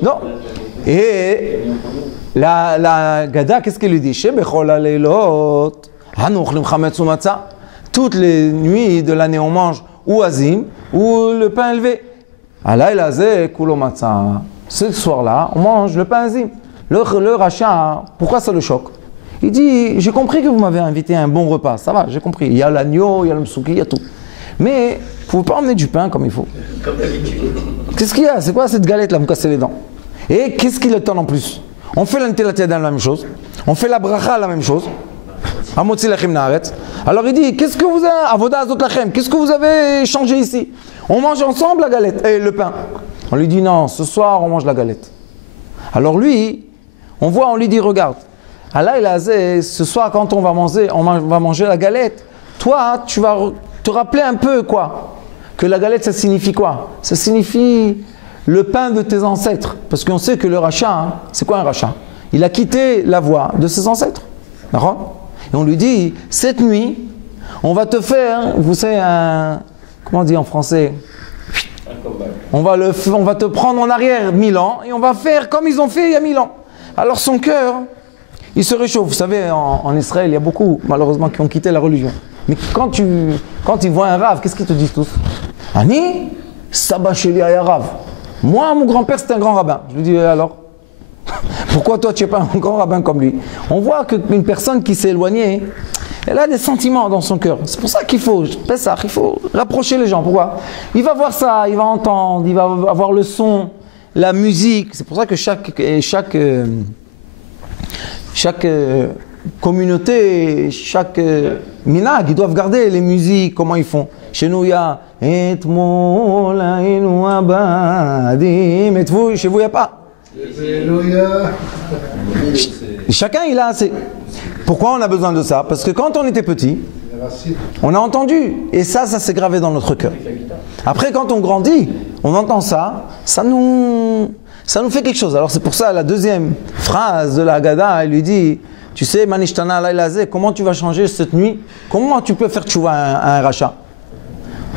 Non. Et la Gada, qu'est-ce qu'elle lui dit? Toutes les nuits de l'année, on mange ou azim ou le pain élevé. Ce soir-là, on mange le pain azim. Le rachat, pourquoi ça le choque? Il dit, j'ai compris que vous m'avez invité à un bon repas. Ça va, j'ai compris. Il y a l'agneau, il y a le msouki, il y a tout. Mais vous ne pouvez pas emmener du pain comme il faut. Comme d'habitude. Qu'est-ce qu'il y a? C'est quoi cette galette là, vous me cassez les dents? Et qu'est-ce qu'il attend en plus? On fait l'antélatédan la même chose. On fait la bracha la même chose. Amotzi lachem naaretz. Alors il dit, qu'est-ce que vous avez, avoda azot lachem, qu'est-ce que vous avez changé ici? On mange ensemble la galette et le pain. On lui dit, non, ce soir on mange la galette. Alors lui, on lui dit, regarde, ce soir quand on va manger la galette, toi, tu vas te rappeler un peu quoi? Que la galette, ça signifie quoi? Ça signifie le pain de tes ancêtres. Parce qu'on sait que le rachat, c'est quoi un rachat? Il a quitté la voie de ses ancêtres. D'accord? Et on lui dit, cette nuit, on va te faire, vous savez, comment on dit en français? On va te prendre en arrière 1000 ans et on va faire comme ils ont fait il y a 1000 ans. Alors son cœur, il se réchauffe. Vous savez, en Israël, il y a beaucoup, malheureusement, qui ont quitté la religion. Mais quand ils voient un rave, qu'est-ce qu'ils te disent tous? Ani, Saba Sheli Aya Rav. Moi, mon grand-père, c'était un grand rabbin. Je lui dis, alors pourquoi toi, tu n'es pas un grand rabbin comme lui? On voit qu'une personne qui s'est éloignée, elle a des sentiments dans son cœur. C'est pour ça qu'il faut, il faut rapprocher les gens. Pourquoi? Il va voir ça, il va entendre, il va avoir le son, la musique. C'est pour ça que chaque communauté, chaque minag, ils doivent garder les musiques, comment ils font. Chez nous, il y a et vous, chez vous, il n'y a pas. Chacun, il a assez. Pourquoi on a besoin de ça? Parce que quand on était petit, on a entendu. Et ça s'est gravé dans notre cœur. Après, quand on grandit, on entend ça, ça nous fait quelque chose. Alors c'est pour ça, la deuxième phrase de la Haggadah, elle lui dit, tu sais, Manishtana Lailazé, comment tu vas changer cette nuit? Comment tu peux faire tchouva à un rachat?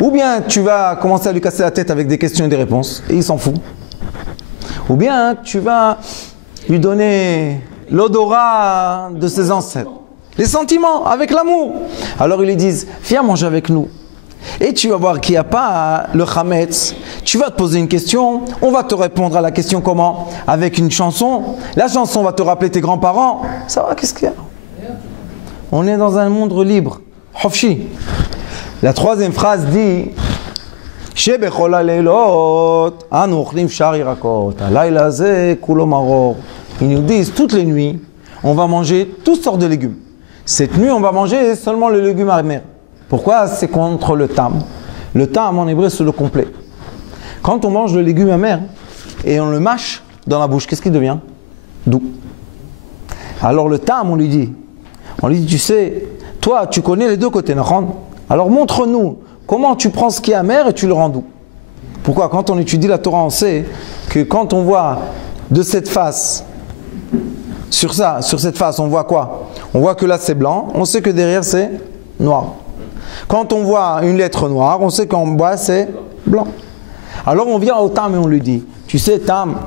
Ou bien tu vas commencer à lui casser la tête avec des questions et des réponses, et il s'en fout. Ou bien tu vas lui donner l'odorat de ses ancêtres. Les sentiments, avec l'amour. Alors ils lui disent, viens manger avec nous. Et tu vas voir qu'il n'y a pas le chametz. Tu vas te poser une question, on va te répondre à la question comment? Avec une chanson. La chanson va te rappeler tes grands-parents. Ça va, qu'est-ce qu'il y a? On est dans un monde libre. Hofshi. La troisième phrase dit, ils nous disent toutes les nuits, on va manger toutes sortes de légumes. Cette nuit, on va manger seulement le légume amer. Pourquoi? C'est contre le tam. Le tam en hébreu, c'est le complet. Quand on mange le légume amer et on le mâche dans la bouche, qu'est-ce qui devient? Doux. Alors le tam, on lui dit, tu sais, toi, tu connais les deux côtés, alors montre-nous comment tu prends ce qui est amer et tu le rends doux. Pourquoi? Quand on étudie la Torah, on sait que quand on voit de cette face, sur cette face, on voit quoi? On voit que là c'est blanc, on sait que derrière c'est noir. Quand on voit une lettre noire, on sait qu'en bas c'est blanc. Alors on vient au Tam et on lui dit, tu sais Tam,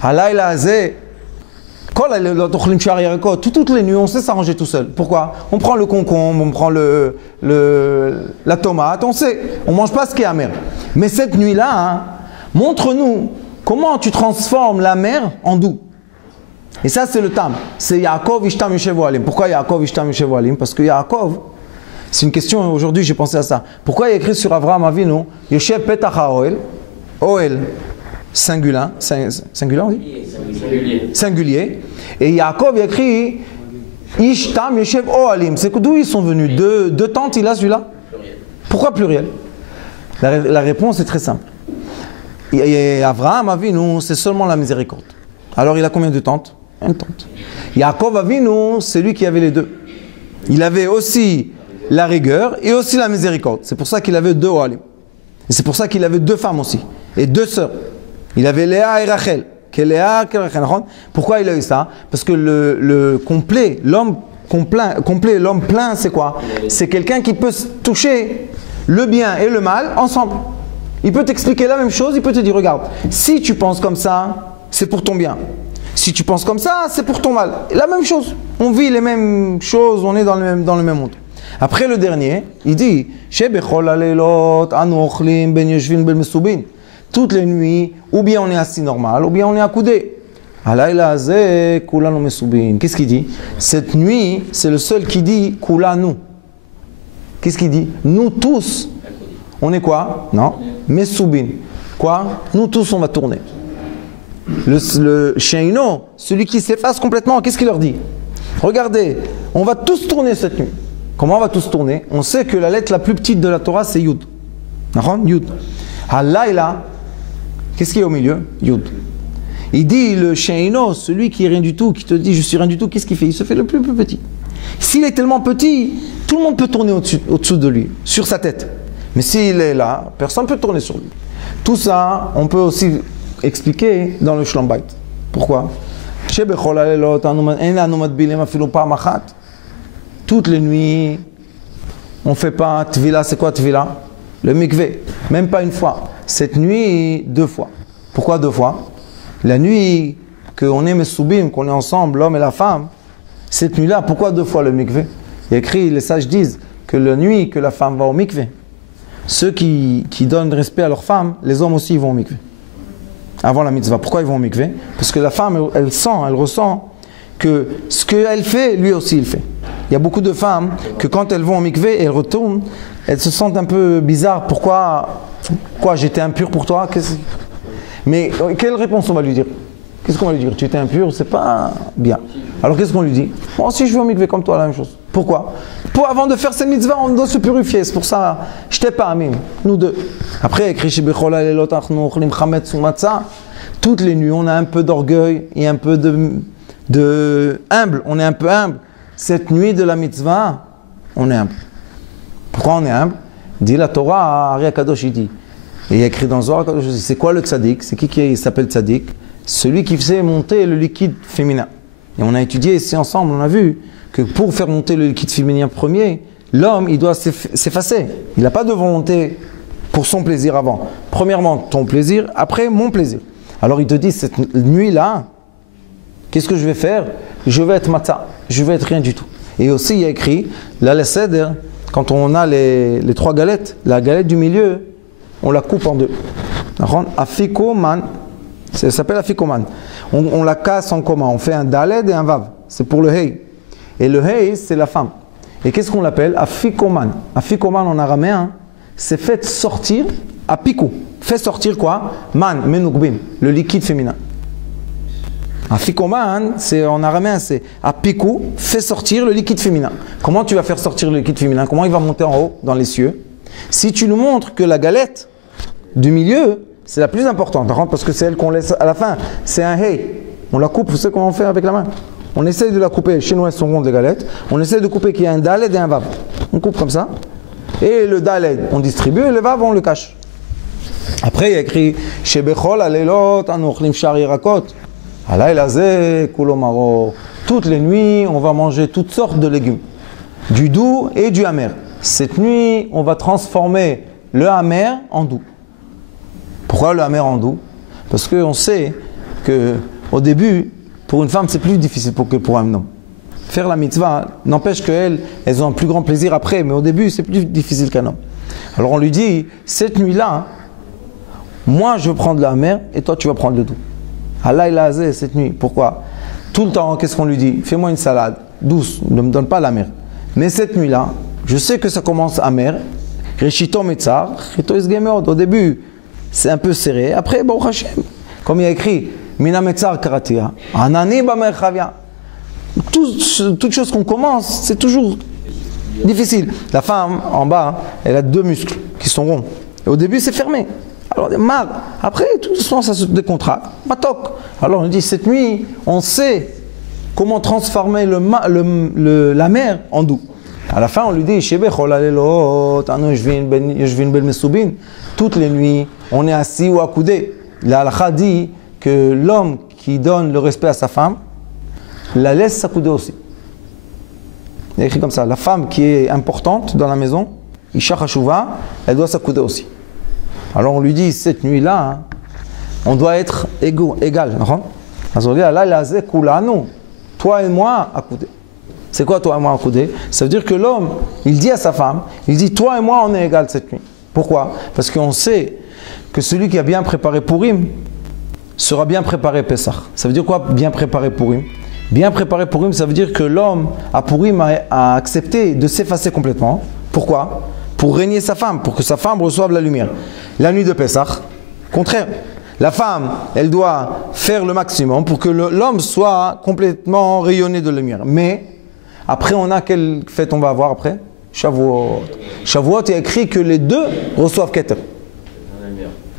Alayla Azeh, toutes les nuits, on sait s'arranger tout seul. Pourquoi? On prend le concombre, on prend la tomate, on sait, on ne mange pas ce qui est amer. Mais cette nuit-là, montre-nous comment tu transformes l'amer en doux. Et ça, c'est le Tam. C'est Yaakov Ishtam Yoshevu Alim. Pourquoi Yaakov Ishtam Yoshevu Alim? Parce que Yaakov, c'est une question, aujourd'hui j'ai pensé à ça. Pourquoi il y a écrit sur Avraham Avinu, Yoshev Petach HaOel, Oel, singulier, on dit? Singulier. Et Yaakov a écrit Ishtam Yoshev Oalim. C'est d'où ils sont venus? Deux tentes, il a celui-là? Pourquoi pluriel? La réponse est très simple. Et Avraham Avinu, c'est seulement la miséricorde. Alors il a combien de tentes? Une tente. Yaakov Avinu, c'est lui qui avait les deux. Il avait aussi la rigueur et aussi la miséricorde. C'est pour ça qu'il avait deux Oalim. Et c'est pour ça qu'il avait deux femmes aussi. Et deux sœurs. Il avait Léa et Rachel. Pourquoi il a eu ça? Parce que le complet, l'homme complet, l'homme plein, c'est quoi? C'est quelqu'un qui peut toucher le bien et le mal ensemble. Il peut t'expliquer la même chose, il peut te dire, regarde, si tu penses comme ça, c'est pour ton bien. Si tu penses comme ça, c'est pour ton mal. La même chose. On vit les mêmes choses, on est dans le même monde. Après le dernier, il dit, toutes les nuits, ou bien on est assis normal, ou bien on est accoudé. Qu'est-ce qu'il dit? Cette nuit, c'est le seul qui dit Kulanu. Qu'est-ce qu'il dit? Nous tous. On est quoi? Non? Mesoubin. Quoi? Nous tous, on va tourner. Le Sheino, celui qui s'efface complètement, qu'est-ce qu'il leur dit? Regardez, on va tous tourner cette nuit. Comment on va tous tourner? On sait que la lettre la plus petite de la Torah, c'est Yud. Yud. Halayla, qu'est-ce qu'il y a au milieu? Yud. Il dit le Sheino, celui qui est rien du tout, qui te dit je suis rien du tout, qu'est-ce qu'il fait? Il se fait le plus petit. S'il est tellement petit, tout le monde peut tourner au-dessous de lui, sur sa tête. Mais s'il est là, personne ne peut tourner sur lui. Tout ça, on peut aussi expliquer dans le Shlom Bayit. Pourquoi? Toutes les nuits, on ne fait pas Tvila. C'est quoi Tvila? Le mikvé. Même pas une fois. Cette nuit, 2 fois. Pourquoi 2 fois? La nuit qu'on est Mesoubim, qu'on est ensemble, l'homme et la femme, cette nuit-là, pourquoi 2 fois le mikvé? Il y a écrit, les sages disent que la nuit que la femme va au mikvé, ceux qui donnent respect à leur femme, les hommes aussi vont au mikvé. avant la mitzvah. Pourquoi ils vont au mikvé? Parce que la femme, elle ressent que ce qu'elle fait, lui aussi il fait. Il y a beaucoup de femmes que quand elles vont au mikvé et elles retournent, elles se sentent un peu bizarres. Pourquoi j'étais impur pour toi? Mais quelle réponse on va lui dire? Qu'est-ce qu'on va lui dire? Tu étais impur, c'est pas bien. Alors qu'est-ce qu'on lui dit? Moi aussi je vais au mikvé comme toi, la même chose. Pourquoi? Avant de faire cette mitzvah, on doit se purifier. C'est pour ça, je t'ai pas amis, nous deux. Après, écrit chez Bechola Lelot Achnu Ochlim Chametz Umatzah, toutes les nuits, on a un peu d'orgueil et un peu de humble. On est un peu humble. Cette nuit de la mitzvah, on est humble. Pourquoi on est humble? Dit la Torah, Ari Akadosh, il dit. Et il y a écrit dans Zohar, c'est quoi le tzaddik? C'est qui s'appelle tzaddik? Celui qui faisait monter le liquide féminin. Et on a étudié ici ensemble, on a vu que pour faire monter le liquide féminin premier, l'homme, il doit s'effacer. Il n'a pas de volonté pour son plaisir avant. Premièrement, ton plaisir, après, mon plaisir. Alors il te dit, cette nuit-là, qu'est-ce que je vais faire? Je vais être matzah, je vais être rien du tout. Et aussi, il y a écrit, là, le seder, quand on a les 3 galettes, la galette du milieu, on la coupe en 2. Afikoman, ça s'appelle afikoman. On la casse en commun, on fait un daled et un vav. C'est pour le hei. Et le hei, c'est la femme. Et qu'est-ce qu'on l'appelle? Afikoman. Afikoman en araméen, c'est fait sortir, apikou. Fait sortir quoi? Man, menukbin, le liquide féminin. Afikoman, c'est en araméen, c'est apikou, fait sortir le liquide féminin. Comment tu vas faire sortir le liquide féminin? Comment il va monter en haut, dans les cieux? Si tu nous montres que la galette du milieu, c'est la plus importante, parce que c'est elle qu'on laisse à la fin. C'est un hei. On la coupe, vous savez comment on fait avec la main? On essaie de la couper, chez nous elles sont rondes les galettes. On essaie de couper qu'il y a un daled et un vav. On coupe comme ça. Et le daled, on distribue, et le vav, on le cache. Après, il y a écrit Shebechol alelot anochlim shar yirakot. Alayl hazeh kulo maro. Toutes les nuits, on va manger toutes sortes de légumes. Du doux et du amer. Cette nuit, on va transformer le amer en doux. Pourquoi le amer en doux? Parce qu'on sait qu'au début, pour une femme, c'est plus difficile que pour un homme. Faire la mitzvah n'empêche qu'elles ont un plus grand plaisir après, mais au début, c'est plus difficile qu'un homme. Alors on lui dit, cette nuit-là, moi je veux prendre le amer et toi tu vas prendre le doux. Allah il a azé cette nuit. Pourquoi? Tout le temps, qu'est-ce qu'on lui dit? Fais-moi une salade douce, ne me donne pas l'amer. Mais cette nuit-là, je sais que ça commence amer. Reshito metzar, reshito esgemeot. Au début, c'est un peu serré. Après, Baruch Hashem, comme il y a écrit, Mina metzar karatia, anani bamerchavia. Toute chose qu'on commence, c'est toujours difficile. La femme, en bas, elle a 2 muscles qui sont ronds. Et au début, c'est fermé. Alors, mal. Après, tout doucement, ça se décontracte. Matok. Alors, on dit, cette nuit, on sait comment transformer la mer en doux. À la fin, on lui dit, toutes les nuits, on est assis ou accoudé. La halakha dit que l'homme qui donne le respect à sa femme, la laisse s'accouder aussi. Il y a écrit comme ça, la femme qui est importante dans la maison, Isha Hashuva, elle doit s'accouder aussi. Alors on lui dit, cette nuit-là, on doit être égal. Toi et moi, accoudés. C'est quoi toi et moi accoudés? Ça veut dire que l'homme, il dit à sa femme, il dit, toi et moi, on est égal cette nuit. Pourquoi? Parce qu'on sait que celui qui a bien préparé Purim sera bien préparé Pessah. Ça veut dire quoi, bien préparé Purim? Bien préparé Purim, ça veut dire que l'homme à Purim a accepté de s'effacer complètement. Pourquoi? Pour régner sa femme, pour que sa femme reçoive la lumière. La nuit de Pessah, contraire. La femme, elle doit faire le maximum pour que l'homme soit complètement rayonné de lumière. Mais, après, on a quelle fête on va avoir après? Shavuot. Shavuot, il y a écrit que les deux reçoivent Keter.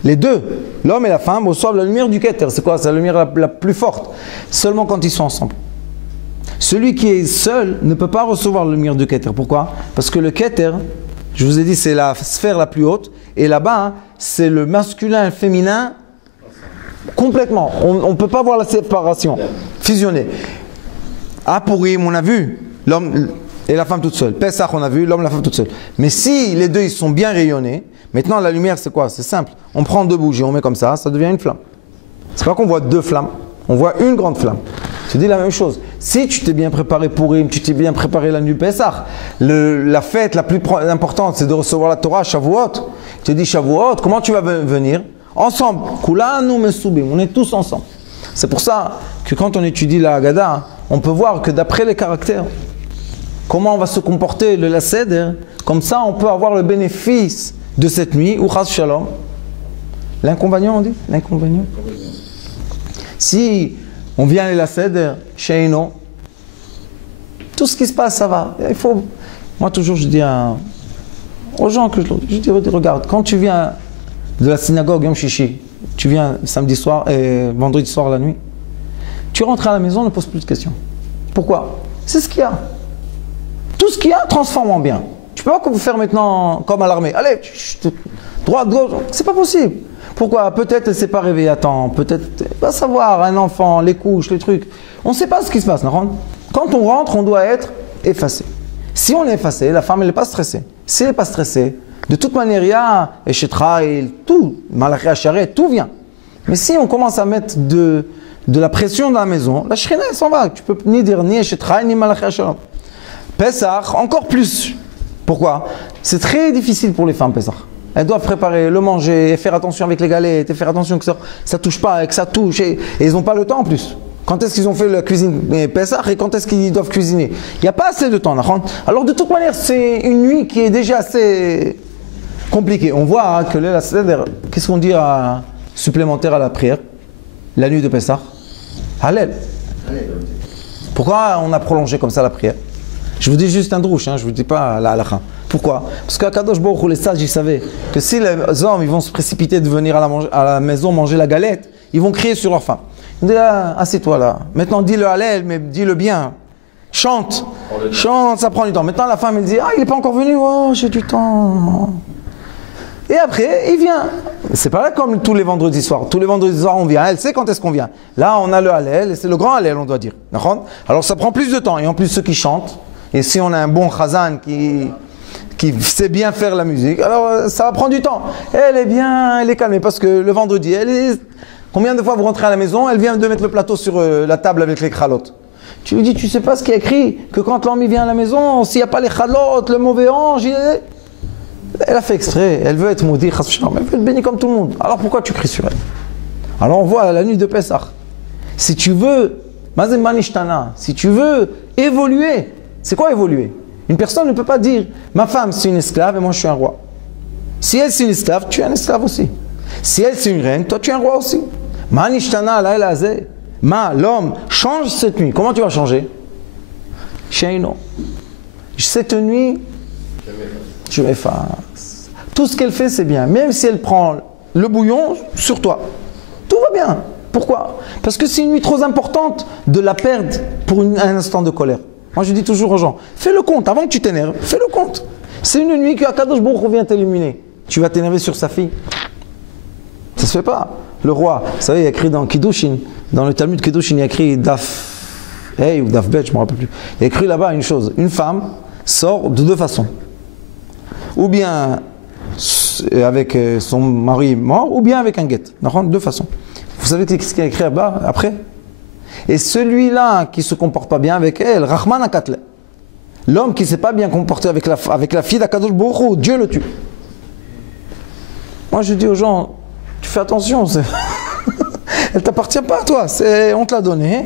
Les deux, l'homme et la femme, reçoivent la lumière du Keter. C'est quoi? C'est la lumière la plus forte. Seulement quand ils sont ensemble. Celui qui est seul ne peut pas recevoir la lumière du Keter. Pourquoi? Parce que le Keter, je vous ai dit, c'est la sphère la plus haute. Et là-bas, c'est le masculin et le féminin complètement. On ne peut pas voir la séparation. Fusionner. À Purim, on a vu l'homme et la femme toute seule. Pessah, on a vu l'homme et la femme toute seule. Mais si les deux ils sont bien rayonnés, maintenant la lumière c'est quoi? C'est simple. On prend 2 bougies, on met comme ça devient une flamme. C'est pas qu'on voit 2 flammes, on voit une grande flamme. Je te dis la même chose. Si tu t'es bien préparé pour Purim, tu t'es bien préparé la nuit Pessah, la fête la plus importante c'est de recevoir la Torah, Shavuot. Tu te dis Shavuot, comment tu vas venir? Ensemble. Kulanu mesubim. On est tous ensemble. C'est pour ça que quand on étudie la Haggadah, on peut voir que d'après les caractères, comment on va se comporter le Seder, comme ça on peut avoir le bénéfice de cette nuit, ou Chas Shalom. L'inconvénient, on dit? L'inconvénient. Si on vient à la Seder, chez Eno, tout ce qui se passe, ça va. Il faut... Moi, toujours, je dis aux gens que je dis, regarde, quand tu viens de la synagogue, Yom Shishi, tu viens samedi soir et vendredi soir la nuit, tu rentres à la maison, ne pose plus de questions. Pourquoi? C'est ce qu'il y a. Tout ce qu'il y a, transforme en bien. Tu peux pas faire maintenant comme à l'armée. Allez, droite, gauche, c'est pas possible. Pourquoi? Peut-être elle s'est pas réveillée à temps, peut-être, va savoir, un enfant, les couches, les trucs. On ne sait pas ce qui se passe. Quand on rentre, on doit être effacé. Si on est effacé, la femme, elle n'est pas stressée. Si elle n'est pas stressée, de toute manière, il y a Eshetraïl, tout, Malachi Hacharet, tout vient. Mais si on commence à mettre de la pression dans la maison, la Shrina, elle s'en va. Tu peux ni dire ni Eshetraïl, ni Malachi Hacharet. Pessah, encore plus. Pourquoi? C'est très difficile pour les femmes, Pessah. Elles doivent préparer le manger, et faire attention avec les galettes, et faire attention que ça ne touche pas, et que ça touche. Et ils n'ont pas le temps en plus. Quand est-ce qu'ils ont fait la cuisine Pessah et quand est-ce qu'ils doivent cuisiner? Il n'y a pas assez de temps. Alors de toute manière, c'est une nuit qui est déjà assez compliquée. On voit que la Seder, qu'est-ce qu'on dit supplémentaire à la prière? La nuit de Pessah? Hallel. Pourquoi on a prolongé comme ça la prière? Je vous dis juste un drouche, je ne vous dis pas la halakha. Pourquoi? Parce qu'à Kadosh Baruch Hu, les sages, ils savaient que si les hommes ils vont se précipiter de venir à la maison manger la galette, ils vont crier sur leur femme. Ils disent, assieds-toi là. Maintenant, dis le Hallel, mais dis-le bien. Chante. Chante, ça prend du temps. Maintenant, la femme, elle dit, il n'est pas encore venu. Oh, j'ai du temps. Et après, il vient. C'est pas là comme tous les vendredis soirs. Tous les vendredis soirs, on vient. Elle sait quand est-ce qu'on vient. Là, on a le Hallel, et c'est le grand Hallel, on doit dire. Alors, ça prend plus de temps. Et en plus, ceux qui chantent, et si on a un bon chazan qui sait bien faire la musique, alors ça va prendre du temps. Elle est bien, elle est calmée, parce que le vendredi, elle est... Combien de fois vous rentrez à la maison, elle vient de mettre le plateau sur la table avec les chalotes. Tu lui dis, tu sais pas ce qui est écrit, que quand l'homme vient à la maison, s'il n'y a pas les chalotes, le mauvais ange, elle a fait exprès, elle veut être maudite, elle veut être bénie comme tout le monde. Alors pourquoi tu cries sur elle? Alors on voit la nuit de Pessah. Si tu veux, si tu veux évoluer, c'est quoi évoluer? Une personne ne peut pas dire, ma femme c'est une esclave et moi je suis un roi. Si elle c'est une esclave, tu es un esclave aussi. Si elle c'est une reine, toi tu es un roi aussi. L'homme change cette nuit. Comment tu vas changer? Sheino. Cette nuit, je m'efface. Tout ce qu'elle fait, c'est bien. Même si elle prend le bouillon sur toi, tout va bien. Pourquoi? Parce que c'est une nuit trop importante de la perdre pour un instant de colère. Moi, je dis toujours aux gens, fais le compte. Avant que tu t'énerves, fais le compte. C'est une nuit que Akadosh Baruch Hu vient t'illuminer. Tu vas t'énerver sur sa fille. Ça se fait pas. Le roi, vous savez, il y a écrit dans Kiddushin, dans le Talmud Kiddushin, il y a écrit Daf Hey ou Daf Bet, je ne me rappelle plus. Il y a écrit là-bas une chose. Une femme sort de deux façons. Ou bien avec son mari mort, ou bien avec un guet. Deux façons. Vous savez ce qu'il y a écrit là-bas après? Et celui-là qui ne se comporte pas bien avec elle, Rahman Akatle. L'homme qui ne s'est pas bien comporté avec la fille d'Akadosh Baruch Hu, Dieu le tue. Moi je dis aux gens, tu fais attention, elle ne t'appartient pas à toi, on te l'a donné.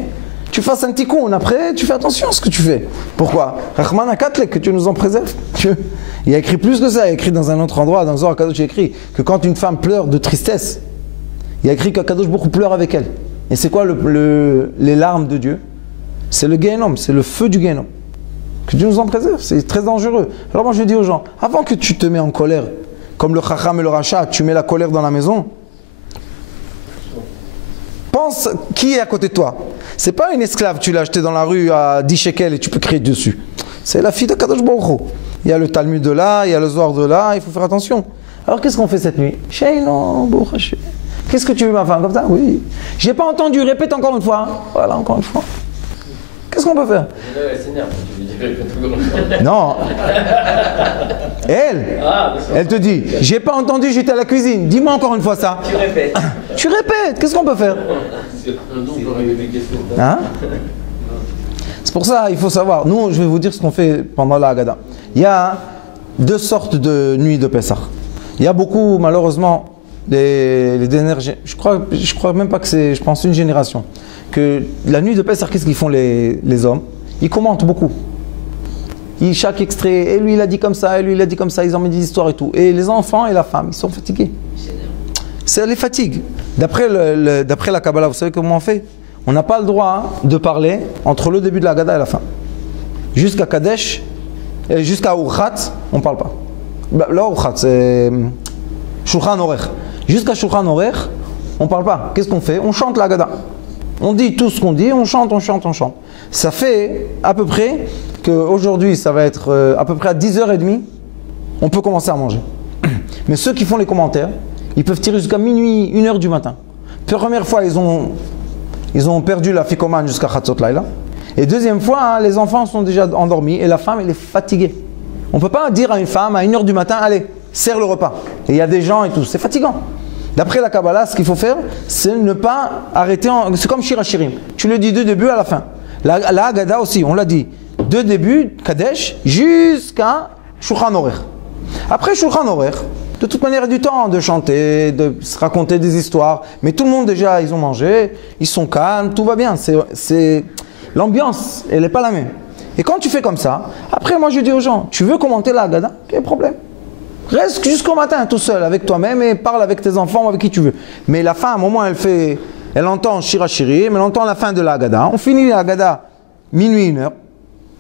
Tu fasses un tikkun, après tu fais attention à ce que tu fais. Pourquoi? Rahman Akatle, que tu nous en préserves. Il y a écrit plus que ça, il y a écrit dans un autre endroit, dans Zohar Kadosh, il y a écrit que quand une femme pleure de tristesse, il y a écrit qu'Akadosh Baruch Hu pleure avec elle. Et c'est quoi les larmes de Dieu? C'est le Gehenom, c'est le feu du Gehenom. Que Dieu nous en préserve, c'est très dangereux. Alors moi je dis aux gens, avant que tu te mets en colère, comme le Chacham et le Racha, tu mets la colère dans la maison, pense qui est à côté de toi. C'est pas une esclave, tu l'as acheté dans la rue à 10 shekels et tu peux crier dessus. C'est la fille de Kadosh Baruch Hu. Il y a le Talmud de là, il y a le Zohar de là, il faut faire attention. Alors qu'est-ce qu'on fait cette nuit? Qu'est-ce que tu veux ma femme comme ça? Oui. J'ai pas entendu, répète encore une fois. Voilà, encore une fois. Qu'est-ce qu'on peut faire? Elle s'énerve, tu lui dis répète encore une fois. Non. Elle te dit, j'ai pas entendu, j'étais à la cuisine. Dis-moi encore une fois ça. Tu répètes. Tu répètes, qu'est-ce qu'on peut faire? Hein? C'est pour ça, il faut savoir. Nous, je vais vous dire ce qu'on fait pendant la Haggadah. Il y a deux sortes de nuits de Pessah. Il y a beaucoup, malheureusement, les dernières, je crois même pas que c'est, je pense, une génération, que la nuit de Pessah, qu'est-ce qu'ils font les hommes? Ils commentent beaucoup. Chaque extrait, et lui il a dit comme ça, et lui il a dit comme ça, ils ont mis des histoires et tout. Et les enfants et la femme, ils sont fatigués. Ça les fatigue. D'après la Kabbalah, vous savez comment on fait? On n'a pas le droit de parler entre le début de la Haggadah et la fin. Jusqu'à Kadesh, et jusqu'à Urchat, on ne parle pas. Là, Urchat, c'est Shulchan Orech. Jusqu'à Shulchan Orech, on ne parle pas. Qu'est-ce qu'on fait? On chante la Haggadah. On dit tout ce qu'on dit, on chante, on chante, on chante. Ça fait à peu près qu'aujourd'hui, ça va être à peu près à 10h30, on peut commencer à manger. Mais ceux qui font les commentaires, ils peuvent tirer jusqu'à minuit, 1h du matin. Première fois, ils ont perdu la ficomane jusqu'à Chatzot Laila. Et deuxième fois, hein, les enfants sont déjà endormis et la femme, elle est fatiguée. On ne peut pas dire à une femme à 1h du matin, allez, serre le repas. Et il y a des gens et tout, c'est fatigant. D'après la Kabbalah, ce qu'il faut faire, c'est ne pas arrêter, c'est comme Shir HaShirim. Tu le dis du début à la fin. La Haggadah aussi, on l'a dit. De début, Kadesh, jusqu'à Shulchan Orech. Après Shulchan Orech, de toute manière, il y a du temps de chanter, de se raconter des histoires. Mais tout le monde déjà, ils ont mangé, ils sont calmes, tout va bien. L'ambiance, elle n'est pas la même. Et quand tu fais comme ça, après moi je dis aux gens, tu veux commenter la Haggadah? Quel problème? Reste jusqu'au matin tout seul avec toi-même et parle avec tes enfants ou avec qui tu veux. Mais la femme, au moins, elle entend Shir HaShirim, elle entend la fin de la Haggadah. On finit la Haggadah minuit, 1h.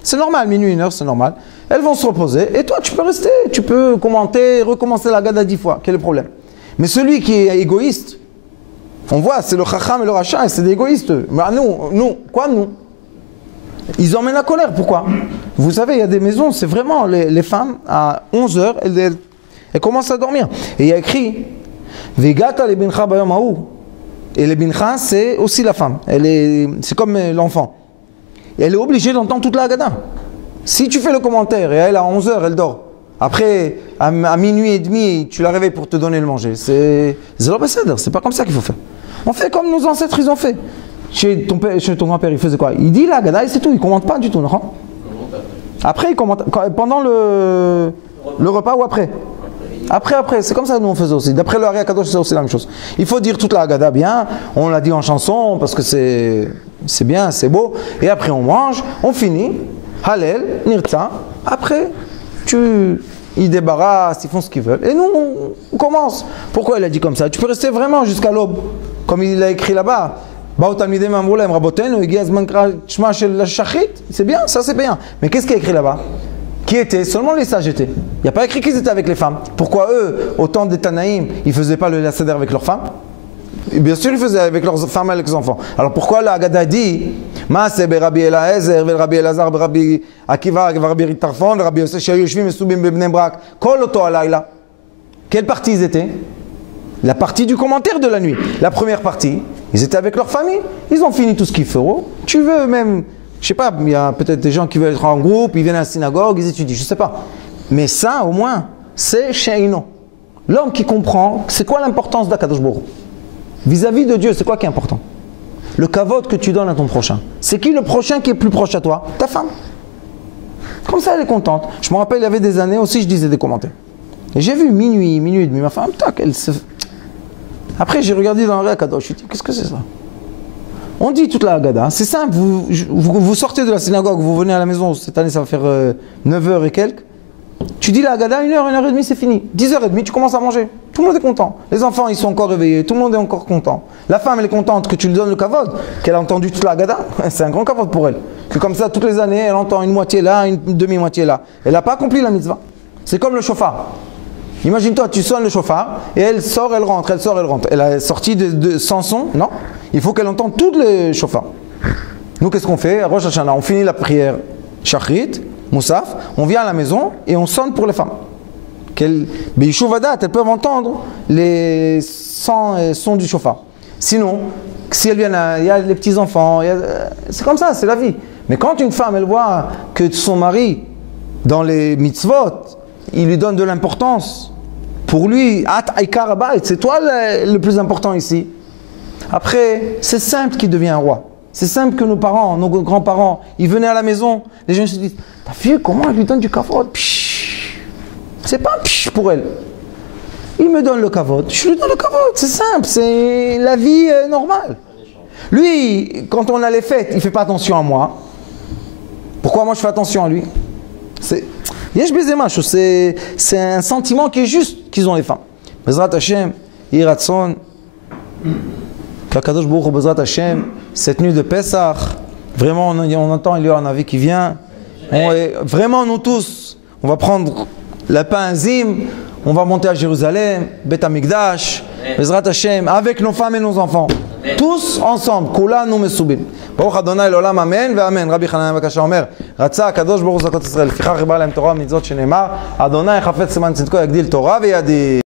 C'est normal, minuit, 1h, c'est normal. Elles vont se reposer et toi, tu peux rester. Tu peux commenter, recommencer la Haggadah 10 fois. Quel est le problème? Mais celui qui est égoïste, on voit, c'est le Chacham et le Racha, et c'est des égoïstes. Mais nous, quoi nous? Ils emmènent la colère, pourquoi? Vous savez, il y a des maisons, c'est vraiment les femmes, à 11h, elles commencent à dormir. Et il y a écrit Vegata le bincha bayom haou. Et le bincha, c'est aussi la femme. C'est comme l'enfant. Et elle est obligée d'entendre toute la Haggadah. Si tu fais le commentaire et elle, à 11h, elle dort. Après, à minuit et demi, tu la réveilles pour te donner le manger. C'est pas comme ça qu'il faut faire. On fait comme nos ancêtres, ils ont fait. Chez ton grand-père, il faisait quoi? Il dit la Haggadah et c'est tout, il ne commente pas du tout, non? Après, il commente pendant le repas ou après? Après, c'est comme ça que nous on faisait aussi. D'après le Ari Akadosh, c'est aussi la même chose. Il faut dire toute la Haggadah bien, on l'a dit en chanson parce que c'est bien, c'est beau. Et après on mange, on finit, Hallel, Nirtza. Après, ils débarrassent, ils font ce qu'ils veulent. Et nous, on commence. Pourquoi il a dit comme ça? Tu peux rester vraiment jusqu'à l'aube, comme il a écrit là-bas. C'est bien, ça c'est bien. Mais qu'est-ce qu'il a écrit là-bas? Qui était? Seulement les sages étaient. Il n'y a pas écrit qu'ils étaient avec les femmes. Pourquoi eux, au temps des Tanaïm, ils ne faisaient pas le Seder avec leurs femmes? Et bien sûr, ils faisaient avec leurs femmes et avec leurs enfants. Alors pourquoi la Haggadah dit Maaseh Rabbi Eliezer, Rabbi Elazar, Rabbi Akiva, Rabbi Tarfon, Rabbi Yosef, Yoshvim, Mesubim, Bebnei Brak, Kol Oto Alayla. Quelle partie ils étaient? La partie du commentaire de la nuit. La première partie, ils étaient avec leur famille. Ils ont fini tout ce qu'il faut. Tu veux même, je sais pas, il y a peut-être des gens qui veulent être en groupe, ils viennent à la synagogue, ils étudient, je sais pas. Mais ça, au moins, c'est Sheino. L'homme qui comprend, c'est quoi l'importance d'Akadosh Baruch Hu? Vis-à-vis de Dieu, c'est quoi qui est important? Le kavod que tu donnes à ton prochain. C'est qui le prochain qui est plus proche à toi? Ta femme. Comme ça, elle est contente. Je me rappelle, il y avait des années aussi, je disais des commentaires. Et j'ai vu minuit et demi, ma femme, tac, elle se... Après, j'ai regardé dans le Akadosh, je me suis dit, qu'est-ce que c'est ça? On dit toute la Haggadah, c'est simple, vous sortez de la synagogue, vous venez à la maison, cette année ça va faire 9h et quelques. Tu dis la Haggadah, 1h30, c'est fini. 10h30, tu commences à manger. Tout le monde est content. Les enfants, ils sont encore réveillés, tout le monde est encore content. La femme, elle est contente que tu lui donnes le kavod, qu'elle a entendu toute la Haggadah. C'est un grand kavod pour elle. Que comme ça, toutes les années, elle entend une moitié là, une demi-moitié là. Elle n'a pas accompli la mitzvah. C'est comme le chauffard. Imagine-toi, tu sonnes le chauffard et elle sort, elle rentre, elle sort, elle rentre. Elle a sorti sans son, non? Il faut qu'elle entende tous les chauffards. Nous, qu'est-ce qu'on fait? À Rosh Hashanah, on finit la prière Shachrit, Moussaf, on vient à la maison et on sonne pour les femmes. Elles peuvent entendre les sons du chauffard. Sinon, si elles viennent, il y a les petits-enfants, c'est comme ça, c'est la vie. Mais quand une femme, elle voit que son mari, dans les mitzvot, il lui donne de l'importance. Pour lui, c'est toi le plus important ici. Après, c'est simple qu'il devient un roi. C'est simple que nos parents, nos grands-parents, ils venaient à la maison, les gens se disent, ta fille, comment elle lui donne du kavod? C'est pas un psh pour elle. Il me donne le kavod, je lui donne le kavod, c'est simple, c'est la vie normale. Lui, quand on a les fêtes, il ne fait pas attention à moi. Pourquoi moi je fais attention à lui? C'est un sentiment qui est juste qu'ils ont les femmes. Bezrat Hashem, Yiratson, Kakadosh Baruch Hu, Bezrat Hashem, cette nuit de Pessah, vraiment on entend, il y a un avis qui vient. Vraiment nous tous, on va prendre la pain Zim, on va monter à Jérusalem, Bet Amikdash, Bezrat Hashem, avec nos femmes et nos enfants. tous ensemble, כולנו מסובים. ברוך אדוני לעולם אמן ואמן. רבי חנניה בן עקשיא אומר, רצה הקדוש ברוך הוא זכות ישראל, לפיכך חיבר להם תורה ומצוות שנאמר, אדוני חפץ למען צדקו יגדיל תורה וידיד.